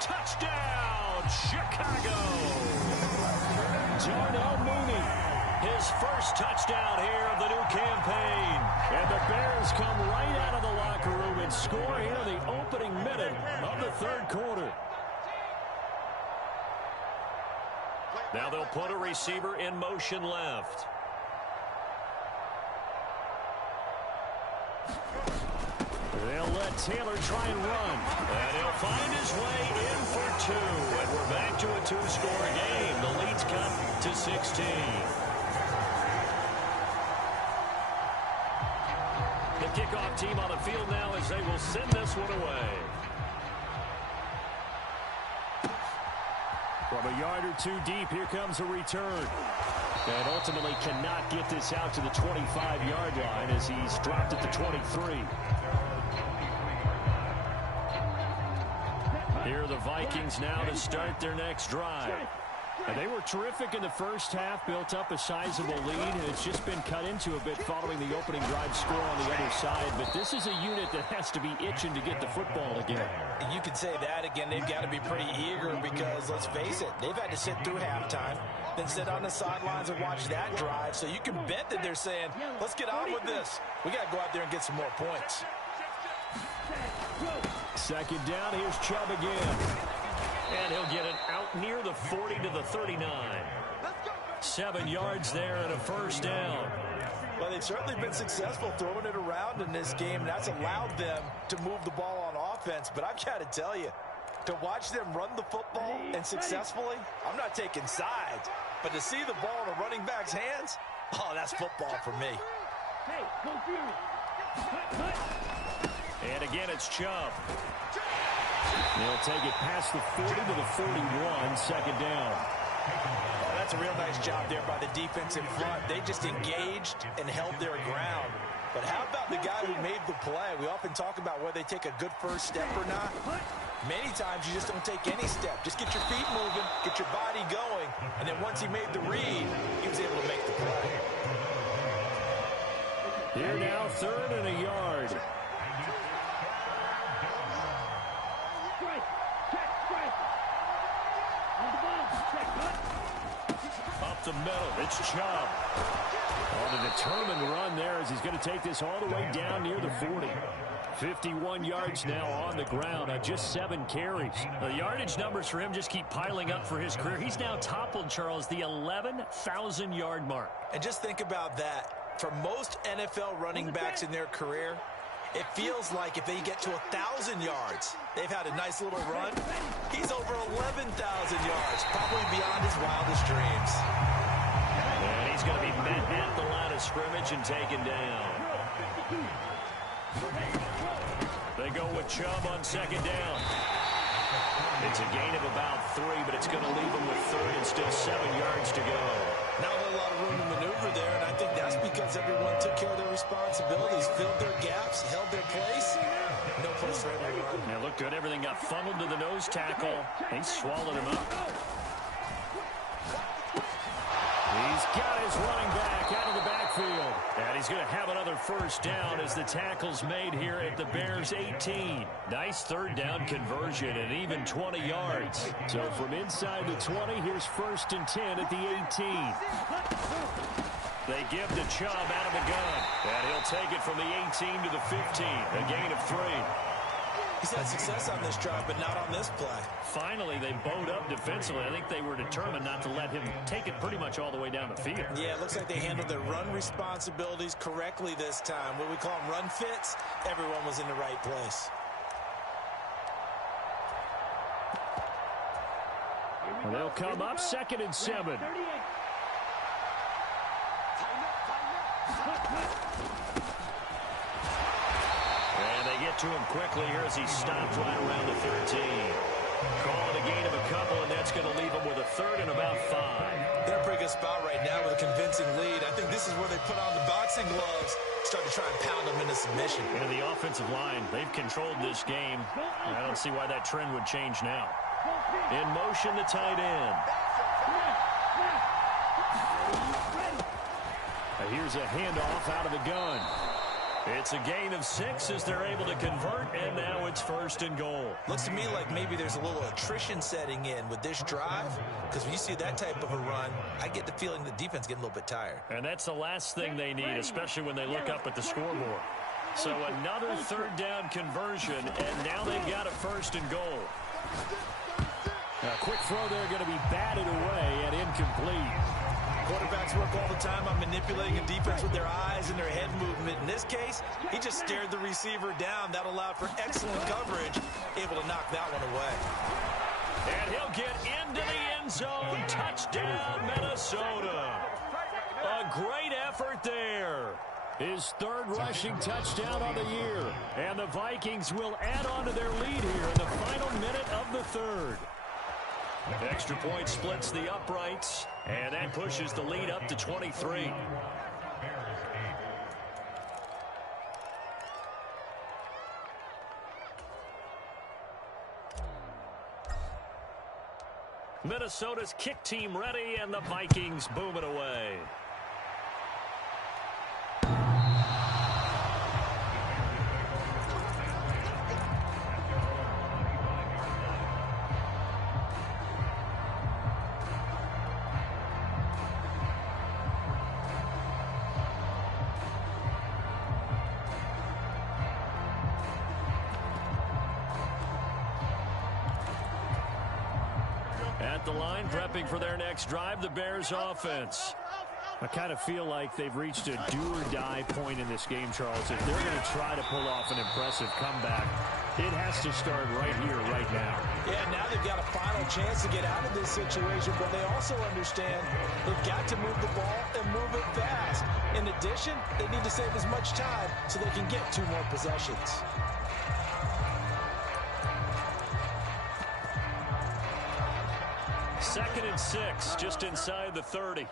Touchdown, Chicago! Darnell Mooney, his first touchdown here of the new campaign. And the Bears come right out of the locker room and score here in the opening minute of the third quarter. Now they'll put a receiver in motion left. They'll let Taylor try and run. And he'll find his way in for 2. And we're back to a 2-score game. The lead's cut to 16. The kickoff team on the field now as they will send this one away. From a yard or 2 deep, here comes a return. And ultimately cannot get this out to the 25-yard line as he's dropped at the 23. Here are the Vikings now to start their next drive. And they were terrific in the first half, built up a sizable lead, and it's just been cut into a bit following the opening drive score on the other side. But this is a unit that has to be itching to get the football again. You could say that again. They've got to be pretty eager because, let's face it, they've had to sit through halftime, then sit on the sidelines and watch that drive. So you can bet that they're saying, let's get on with this. We got to go out there and get some more points. Second down, here's Chubb again. And he'll get it out near the 40 to the 39. 7 yards there and a first down. Well, they've certainly been successful throwing it around in this game. That's allowed them to move the ball on offense. But I've got to tell you, to watch them run the football and successfully, I'm not taking sides. But to see the ball in a running back's hands, oh, that's football for me. And again, it's Chubb. They'll take it past the 40 to the 41, second down. Oh, that's a real nice job there by the defense in front. They just engaged and held their ground. But how about the guy who made the play? We often talk about whether they take a good first step or not. Many times you just don't take any step. Just get your feet moving, get your body going, and then once he made the read, he was able to make the play. Here now, 3rd and a yard. Up the middle, it's Chubb. On a determined run there as he's going to take this all the way down near the 40. 51 yards now on the ground on just 7 carries. The yardage numbers for him just keep piling up for his career. He's now toppled, Charles, the 11,000-yard mark. And just think about that. For most NFL running backs in their career, it feels like if they get to 1,000 yards, they've had a nice little run. He's over 11,000 yards, probably beyond his wildest dreams. And he's going to be met at the line of scrimmage and taken down. They go with Chubb on second down. It's a gain of about 3, but it's going to leave him with 3rd and still 7 yards to go. Not a lot of room to maneuver there, and I think that's because everyone took care of their responsibilities, filled their gaps, held their place. No place for everyone. Yeah, looked good. Everything got funneled to the nose tackle. He swallowed him up. He's got his running back out of the backfield. And he's going to have another first down as the tackle's made here at the Bears' 18. Nice 3rd down conversion and even 20 yards. So from inside the 20, here's 1st and 10 at the 18. They give to Chubb out of the gun. And he'll take it from the 18 to the 15. A gain of 3. He's had success on this drive, but not on this play. Finally, they bowed up defensively. I think they were determined not to let him take it pretty much all the way down the field. Yeah, it looks like they handled their run responsibilities correctly this time. What we call them run fits, everyone was in the right place. Well, they'll come up 2nd and 7. And they get to him quickly here as he stopped right around the 13. Call it a gain of a couple, and that's going to leave them with a 3rd and about 5. They're in a pretty good spot right now with a convincing lead. I think this is where they put on the boxing gloves, start to try and pound them into submission. And the offensive line, they've controlled this game. I don't see why that trend would change now. In motion, the tight end. Now here's a handoff out of the gun. It's a gain of 6 as they're able to convert, and now it's 1st and goal. Looks to me like maybe there's a little attrition setting in with this drive, because when you see that type of a run, I get the feeling the defense getting a little bit tired. And that's the last thing they need, especially when they look up at the scoreboard. So another 3rd down conversion, and now they've got a 1st and goal. A quick throw there going to be batted away and incomplete. Quarterbacks work all the time on manipulating a defense with their eyes and their head movement. In this case, he just stared the receiver down. That allowed for excellent coverage, able to knock that one away. And he'll get into the end zone. Touchdown, Minnesota. A great effort there. His 3rd rushing touchdown on the year. And the Vikings will add on to their lead here in the final minute of the 3rd. Extra point splits the uprights, and that pushes the lead up to 23. Minnesota's kick team ready, and the Vikings boom it away. At the line, prepping for their next drive, the Bears offense. I kind of feel like they've reached a do-or-die point in this game, Charles. If they're going to try to pull off an impressive comeback, it has to start right here, right now. Yeah, now they've got a final chance to get out of this situation, but they also understand they've got to move the ball and move it fast. In addition, they need to save as much time so they can get 2 more possessions. Second and 6, just inside the 30.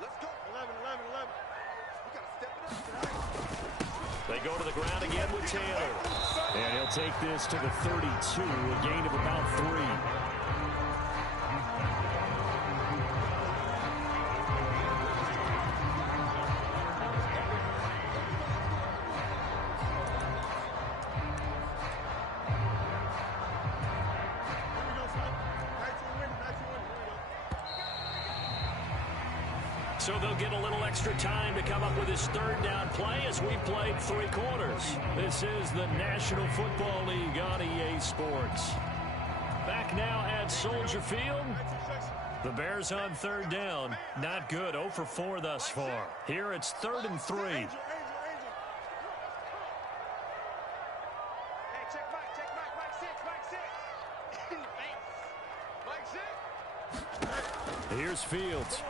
They go to the ground again with Taylor. And he'll take this to the 32, a gain of about 3. So they'll get a little extra time to come up with his 3rd down play as we played 3 quarters. This is the National Football League on EA Sports. Back now at Soldier Field. The Bears on 3rd down. Not good. 0 for 4 thus far. Here it's 3rd and 3. Here's Fields.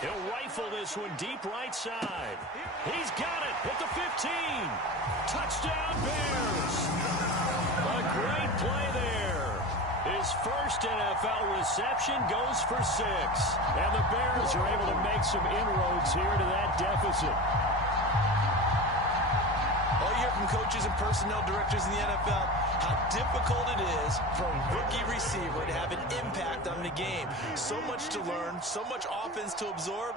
He'll rifle this one deep right side. He's got it at the 15. Touchdown, Bears. A great play there. His first NFL reception goes for 6. And the Bears are able to make some inroads here to that deficit. All you hear from coaches and personnel directors in the NFL, how difficult it is for a rookie receiver to have an impact on the game. So much to learn, so much offense to absorb.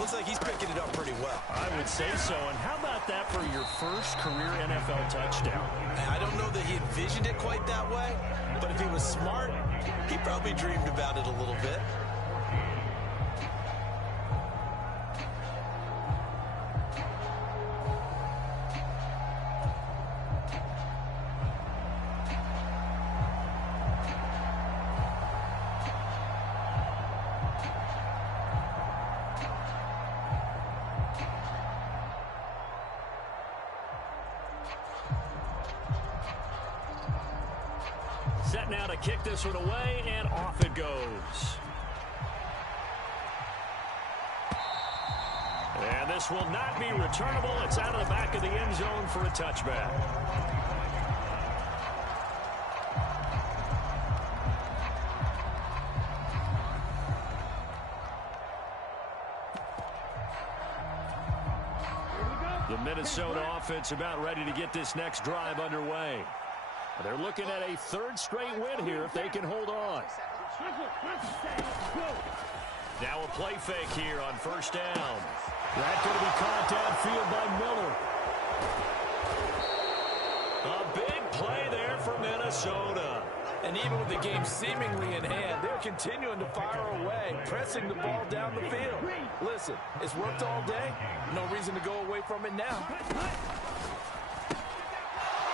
Looks like he's picking it up pretty well. I would say so. And how about that for your first career NFL touchdown? I don't know that he envisioned it quite that way, but if he was smart, he probably dreamed about it a little bit. kick this one away, and off it goes. And this will not be returnable. It's out of the back of the end zone for a touchback. The Minnesota offense about ready to get this next drive underway. They're looking at a third straight win here if they can hold on. Now a play fake here on first down. That's going to be caught downfield by Miller. A big play there for Minnesota. And even with the game seemingly in hand, they're continuing to fire away, pressing the ball down the field. Listen, it's worked all day. No reason to go away from it now.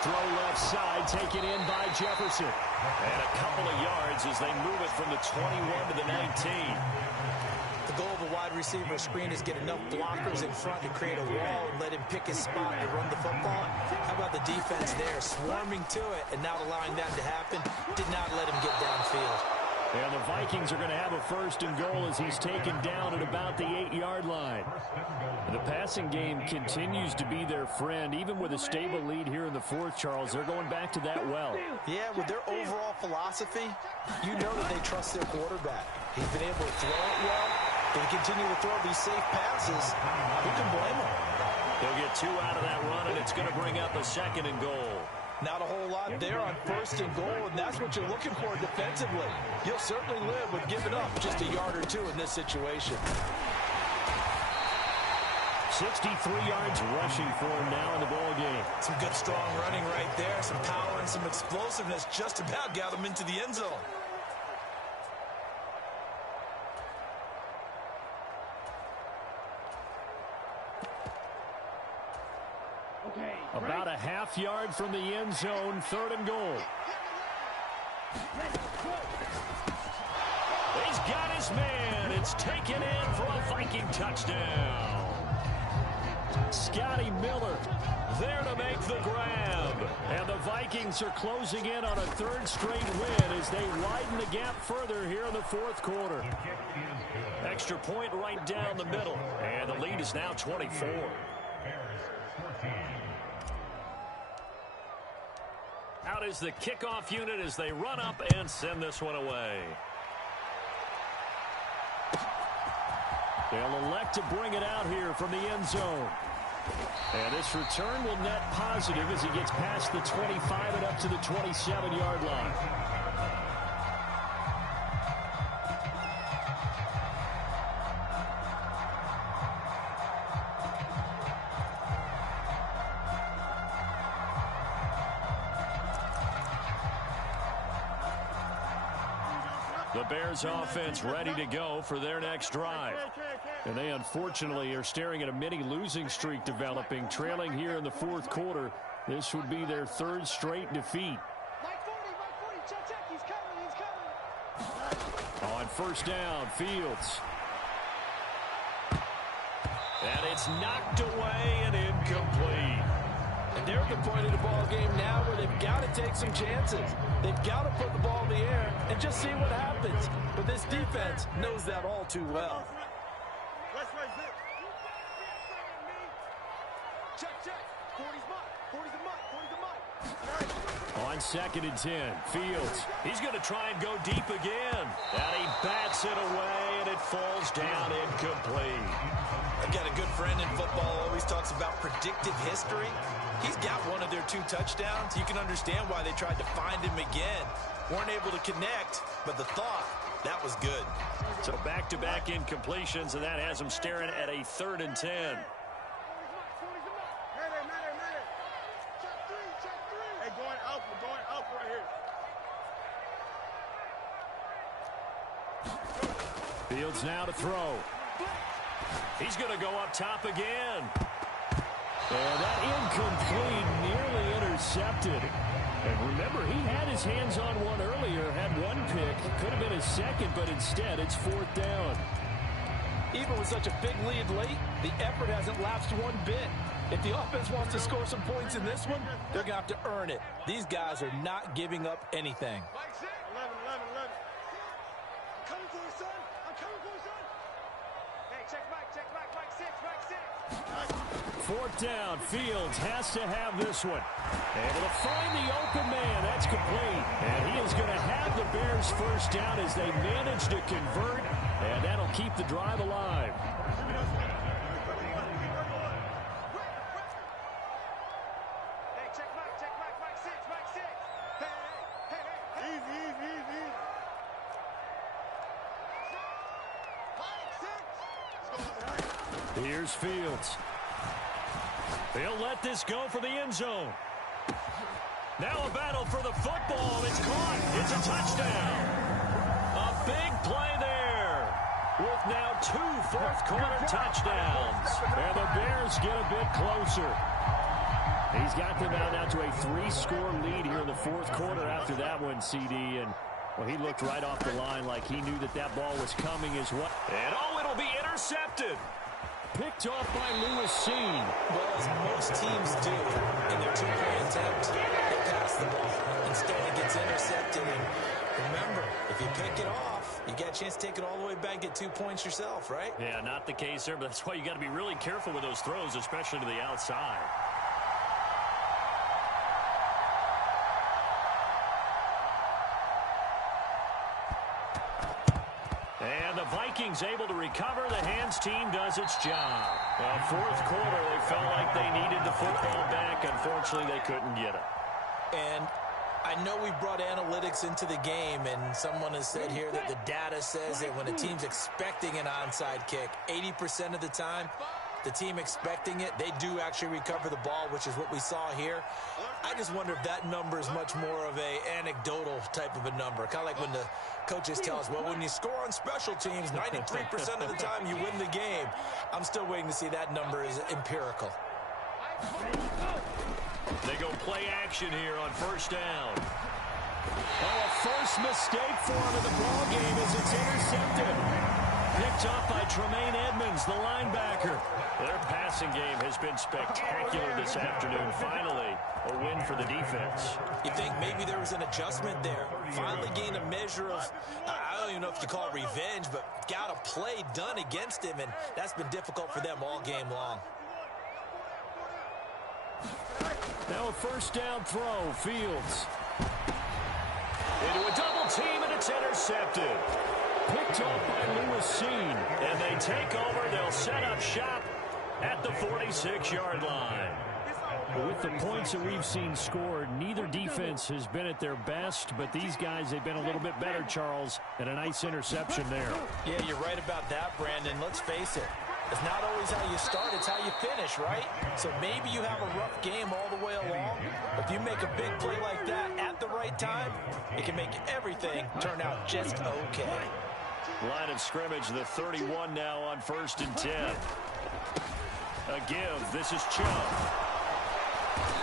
Throw left side, taken in by Jefferson. And a couple of yards as they move it from the 21 to the 19. The goal of a wide receiver screen is get enough blockers in front to create a wall and let him pick his spot to run the football. How about the defense there, swarming to it and not allowing that to happen? Did not let him get downfield. And the Vikings are going to have a first and goal as he's taken down at about the 8-yard line. The passing game continues to be their friend. Even with a stable lead here in the fourth, Charles, they're going back to that well. Yeah, with their overall philosophy, you know that they trust their quarterback. He's been able to throw it well. They continue to throw these safe passes. Who can blame him? They'll get 2 out of that run, and it's going to bring up a second and goal. Not a whole lot there on first and goal, and that's what you're looking for defensively. You'll certainly live with giving up just a yard or two in this situation. 63 yards rushing for him now in the ball game. Some good, strong running right there. Some power and some explosiveness just about got him into the end zone. About a half yard from the end zone, third and goal. He's got his man. It's taken in for a Viking touchdown. Scotty Miller there to make the grab. And the Vikings are closing in on a third straight win as they widen the gap further here in the fourth quarter. Extra point right down the middle. And the lead is now 24. Out is the kickoff unit as they run up and send this one away. They'll elect to bring it out here from the end zone. And this return will net positive as he gets past the 25 and up to the 27-yard line. The Bears offense ready to go for their next drive. And they unfortunately are staring at a mini losing streak developing, trailing here in the fourth quarter. This would be their third straight defeat. On first down, Fields. And it's knocked away and incomplete. And they're at the point of the ball game now where they've got to take some chances. They've got to put the ball in the air and just see what happens. But this defense knows that all too well. On second and 10, Fields. He's going to try and go deep again. And he bats it away, and it falls down incomplete. I've got a good friend in football, always talks about predictive history. He's got one of their 2 touchdowns. You can understand why they tried to find him again. Weren't able to connect, but the thought, that was good. So back-to-back incompletions, and that has them staring at a 3rd and 10. Fields now to throw. He's going to go up top again. And that incomplete, nearly intercepted. And remember, he had his hands on one earlier, had one pick. Could have been his second, but instead it's 4th down. Even with such a big lead late, the effort hasn't lapsed one bit. If the offense wants to score some points in this one, they're going to have to earn it. These guys are not giving up anything. coming for you, son. I'm coming for you, son. Hey, check back, Mike 6, Mike 6. Fourth down, Fields has to have this one. Able to find the open man. That's complete. And he is going to have the Bears first down as they manage to convert. And that'll keep the drive alive. Hey, check back, Mike 6, Mike 6. Hey. Easy. Here's Fields. He'll let this go for the end zone. Now a battle for the football. It's caught. It's a touchdown. A big play there with now 2 fourth-quarter touchdowns. And the Bears get a bit closer. He's got them out now to a 3-score lead here in the fourth quarter after that one, CD. And, well, he looked right off the line like he knew that ball was coming as well. And, it'll be intercepted. Picked off by Lewis Seen. Well, as most teams do in their 2-point attempt, they pass the ball. Instead, it gets intercepted. And remember, if you pick it off, you get a chance to take it all the way back, get 2 points yourself, right? Yeah, not the case there, but that's why you got to be really careful with those throws, especially to the outside. And the Vikings able to recover. The hands team does its job. Fourth quarter, they felt like they needed the football back. Unfortunately, they couldn't get it. And I know we brought analytics into the game, and someone has said here that the data says that when a team's expecting an onside kick, 80% of the time, the team expecting it, they do actually recover the ball, which is what we saw here. I just wonder if that number is much more of a anecdotal type of a number. Kind of like when the coaches tell us, well, when you score on special teams, 93% of the time you win the game. I'm still waiting to see that number is empirical. They go play action here on first down. A first mistake for him in the ball game as it's intercepted. Picked up by Tremaine Edmonds, the linebacker. Their passing game has been spectacular this afternoon. Finally, a win for the defense. You think maybe there was an adjustment there? Finally gained a measure of, I don't even know if you call it revenge, but got a play done against him, and that's been difficult for them all game long. Now a first down throw, Fields. Into a double team, and it's intercepted. Picked off by Lewis Seen. And they take over. They'll set up shop at the 46-yard line. With the points that we've seen scored, neither defense has been at their best, but these guys, they've been a little bit better, Charles, and a nice interception there. Yeah, you're right about that, Brandon. Let's face it. It's not always how you start, it's how you finish, right? So maybe you have a rough game all the way along. If you make a big play like that at the right time, it can make everything turn out just okay. Line of scrimmage, the 31 now on 1st and 10. A give. This is Chubb.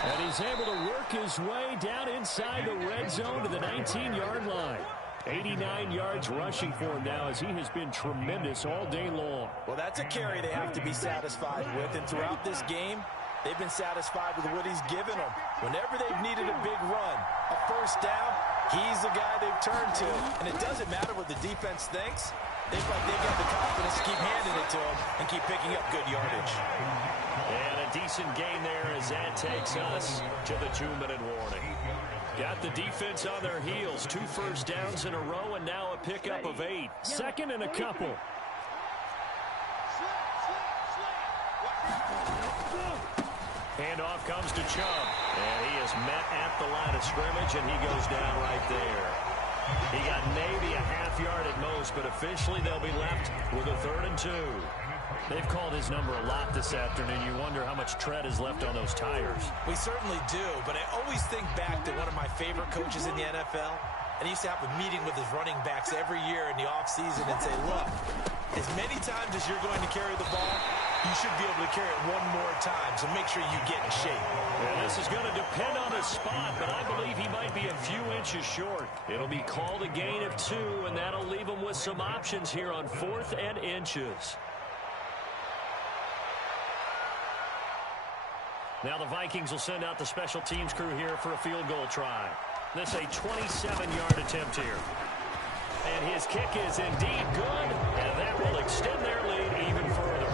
And he's able to work his way down inside the red zone to the 19-yard line. 89 yards rushing for him now as he has been tremendous all day long. Well, that's a carry they have to be satisfied with. And throughout this game, they've been satisfied with what he's given them. Whenever they've needed a big run, a first down, he's the guy they've turned to. And it doesn't matter what the defense thinks. They've got the confidence to keep handing it to him and keep picking up good yardage. And a decent gain there as that takes us to the 2-minute warning. Got the defense on their heels. 2 first downs in a row and now a pickup of 8. Second and a couple. Handoff comes to Chubb. And he is met at the line of scrimmage, and he goes down right there. He got maybe a half yard at most, but officially they'll be left with a 3rd and 2. They've called his number a lot this afternoon. You wonder how much tread is left on those tires. We certainly do, but I always think back to one of my favorite coaches in the NFL. And he used to have a meeting with his running backs every year in the offseason and say, look, as many times as you're going to carry the ball, you should be able to carry it one more time, so make sure you get in shape. And this is going to depend on the spot, but I believe he might be a few inches short. It'll be called a gain of 2, and that'll leave him with some options here on 4th and inches. Now the Vikings will send out the special teams crew here for a field goal try. This is a 27-yard attempt here. And his kick is indeed good, and that will extend their lead even further.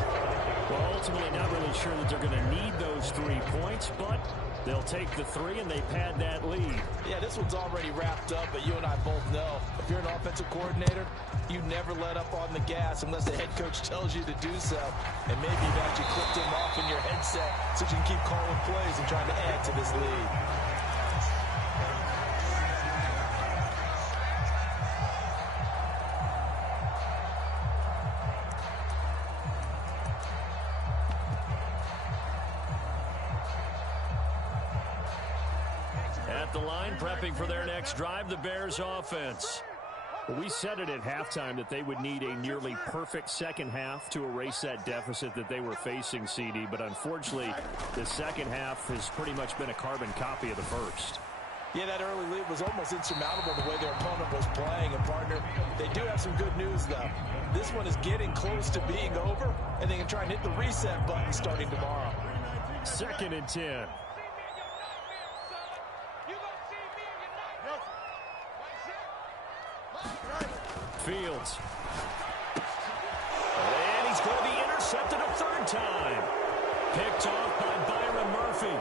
Well, ultimately not really sure that they're going to need those 3 points, but they'll take the 3 and they pad that lead. Yeah, this one's already wrapped up, but you and I both know if you're an offensive coordinator, you never let up on the gas unless the head coach tells you to do so. And maybe you've actually clipped him off in your headset so you can keep calling plays and trying to add to this lead. At the line, prepping for their next drive, the Bears offense. We said it at halftime that they would need a nearly perfect second half to erase that deficit that they were facing, CD. But unfortunately, the second half has pretty much been a carbon copy of the first. Yeah, that early lead was almost insurmountable the way their opponent was playing. And, partner, they do have some good news, though. This one is getting close to being over, and they can try and hit the reset button starting tomorrow. 2nd and 10. Fields. And he's going to be intercepted a 3rd time. Picked off by Byron Murphy.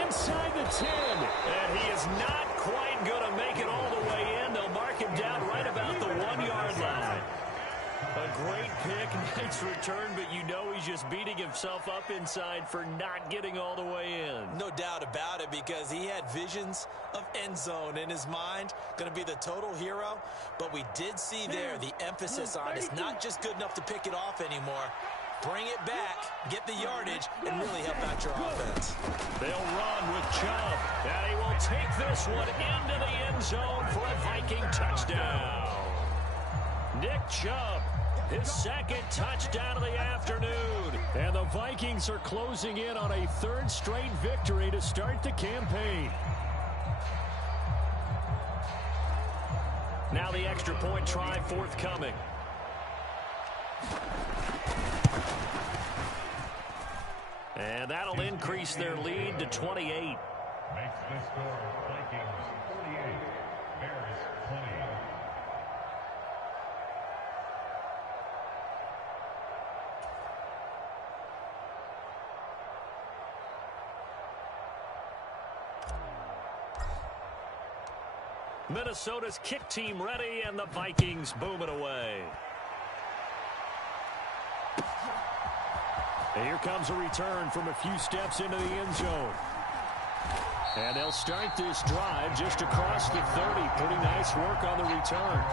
Inside the 10. And he is not quite going to make it all the way in. They'll mark him down right about the 1-yard line. A great pick, nice return, but you know he's just beating himself up inside for not getting all the way in. No doubt about it, because he had visions of end zone in his mind, going to be the total hero. But we did see there the emphasis on it's not just good enough to pick it off anymore. Bring it back, get the yardage, and really help out your offense. They'll run with Chubb, and he will take this one into the end zone for a Viking touchdown. Nick Chubb, his 2nd touchdown of the afternoon. And the Vikings are closing in on a 3rd straight victory to start the campaign. Now the extra point try forthcoming. And that'll increase their lead to 28. Makes the score Vikings 48, Bears 20. Minnesota's kick team ready, and the Vikings boom it away. And here comes a return from a few steps into the end zone. And they'll start this drive just across the 30. Pretty nice work on the return.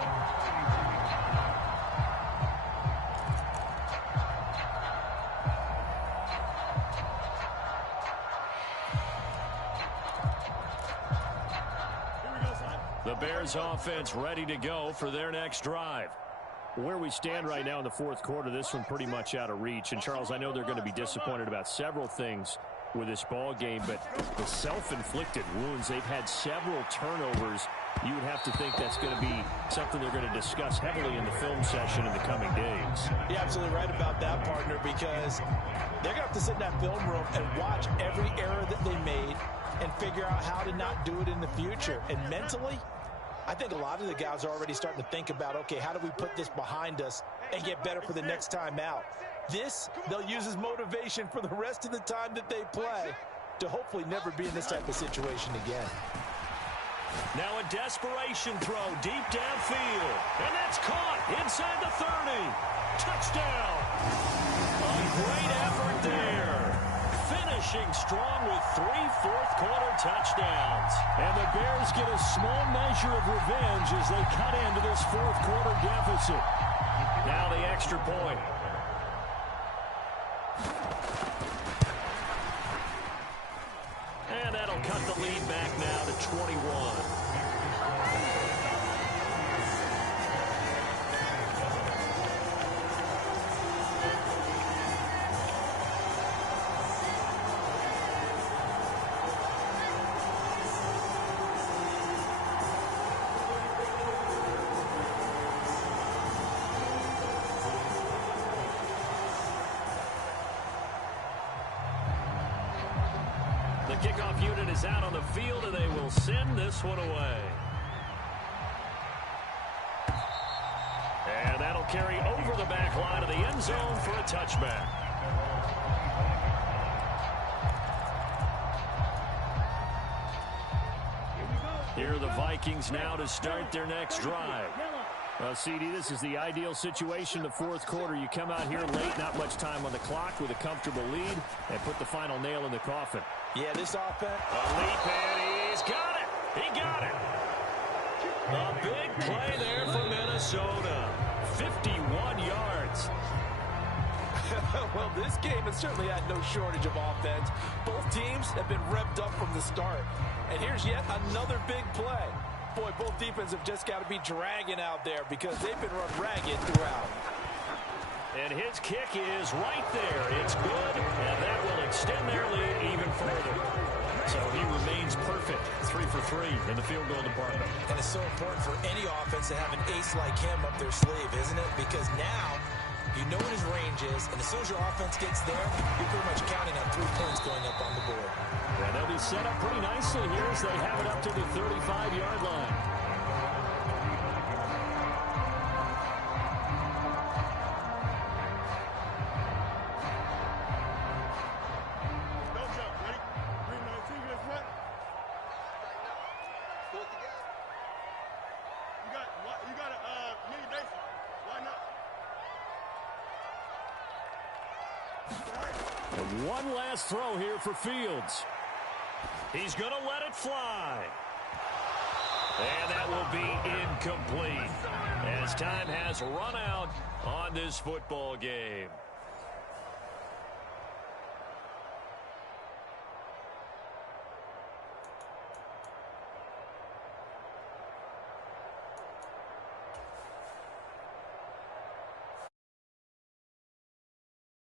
The Bears offense ready to go for their next drive. Where we stand right now in the 4th quarter, this one pretty much out of reach. And, Charles, I know they're going to be disappointed about several things with this ball game, but the self-inflicted wounds, they've had several turnovers. You would have to think that's going to be something they're going to discuss heavily in the film session in the coming days. You're absolutely right about that, partner, because they're going to have to sit in that film room and watch every error that they made and figure out how to not do it in the future. And mentally, I think a lot of the guys are already starting to think about, okay, how do we put this behind us and get better for the next time out? This, they'll use as motivation for the rest of the time that they play to hopefully never be in this type of situation again. Now a desperation throw deep downfield. And that's caught inside the 30. Touchdown. A great effort there. Finishing strong with 3 fourth-quarter touchdowns. And the Bears get a small measure of revenge as they cut into this 4th-quarter deficit. Now the extra point. And that'll cut the lead back now to 21. The kickoff unit is out on the field, and they will send this one away. He'll carry over the back line of the end zone for a touchback. Here are the Vikings now to start their next drive. Well, CD, this is the ideal situation in the fourth quarter. You come out here late, not much time on the clock with a comfortable lead, and put the final nail in the coffin. Yeah, this offense. A leap, and he's got it. He got it. A big play there for Minnesota. 51 yards. Well, this game has certainly had no shortage of offense. Both teams have been revved up from the start. And here's yet another big play. Boy, both defenses have just got to be dragging out there because they've been run ragged throughout. And his kick is right there. It's good, and that will extend their lead even further. So he remains perfect, 3 for 3 in the field goal department. And it's so important for any offense to have an ace like him up their sleeve, isn't it? Because now you know what his range is, and as soon as your offense gets there, you're pretty much counting on 3 points going up on the board. And they'll be set up pretty nicely here as they have it up to the 35-yard line. And one last throw here for Fields. He's going to let it fly. And that will be incomplete as time has run out on this football game.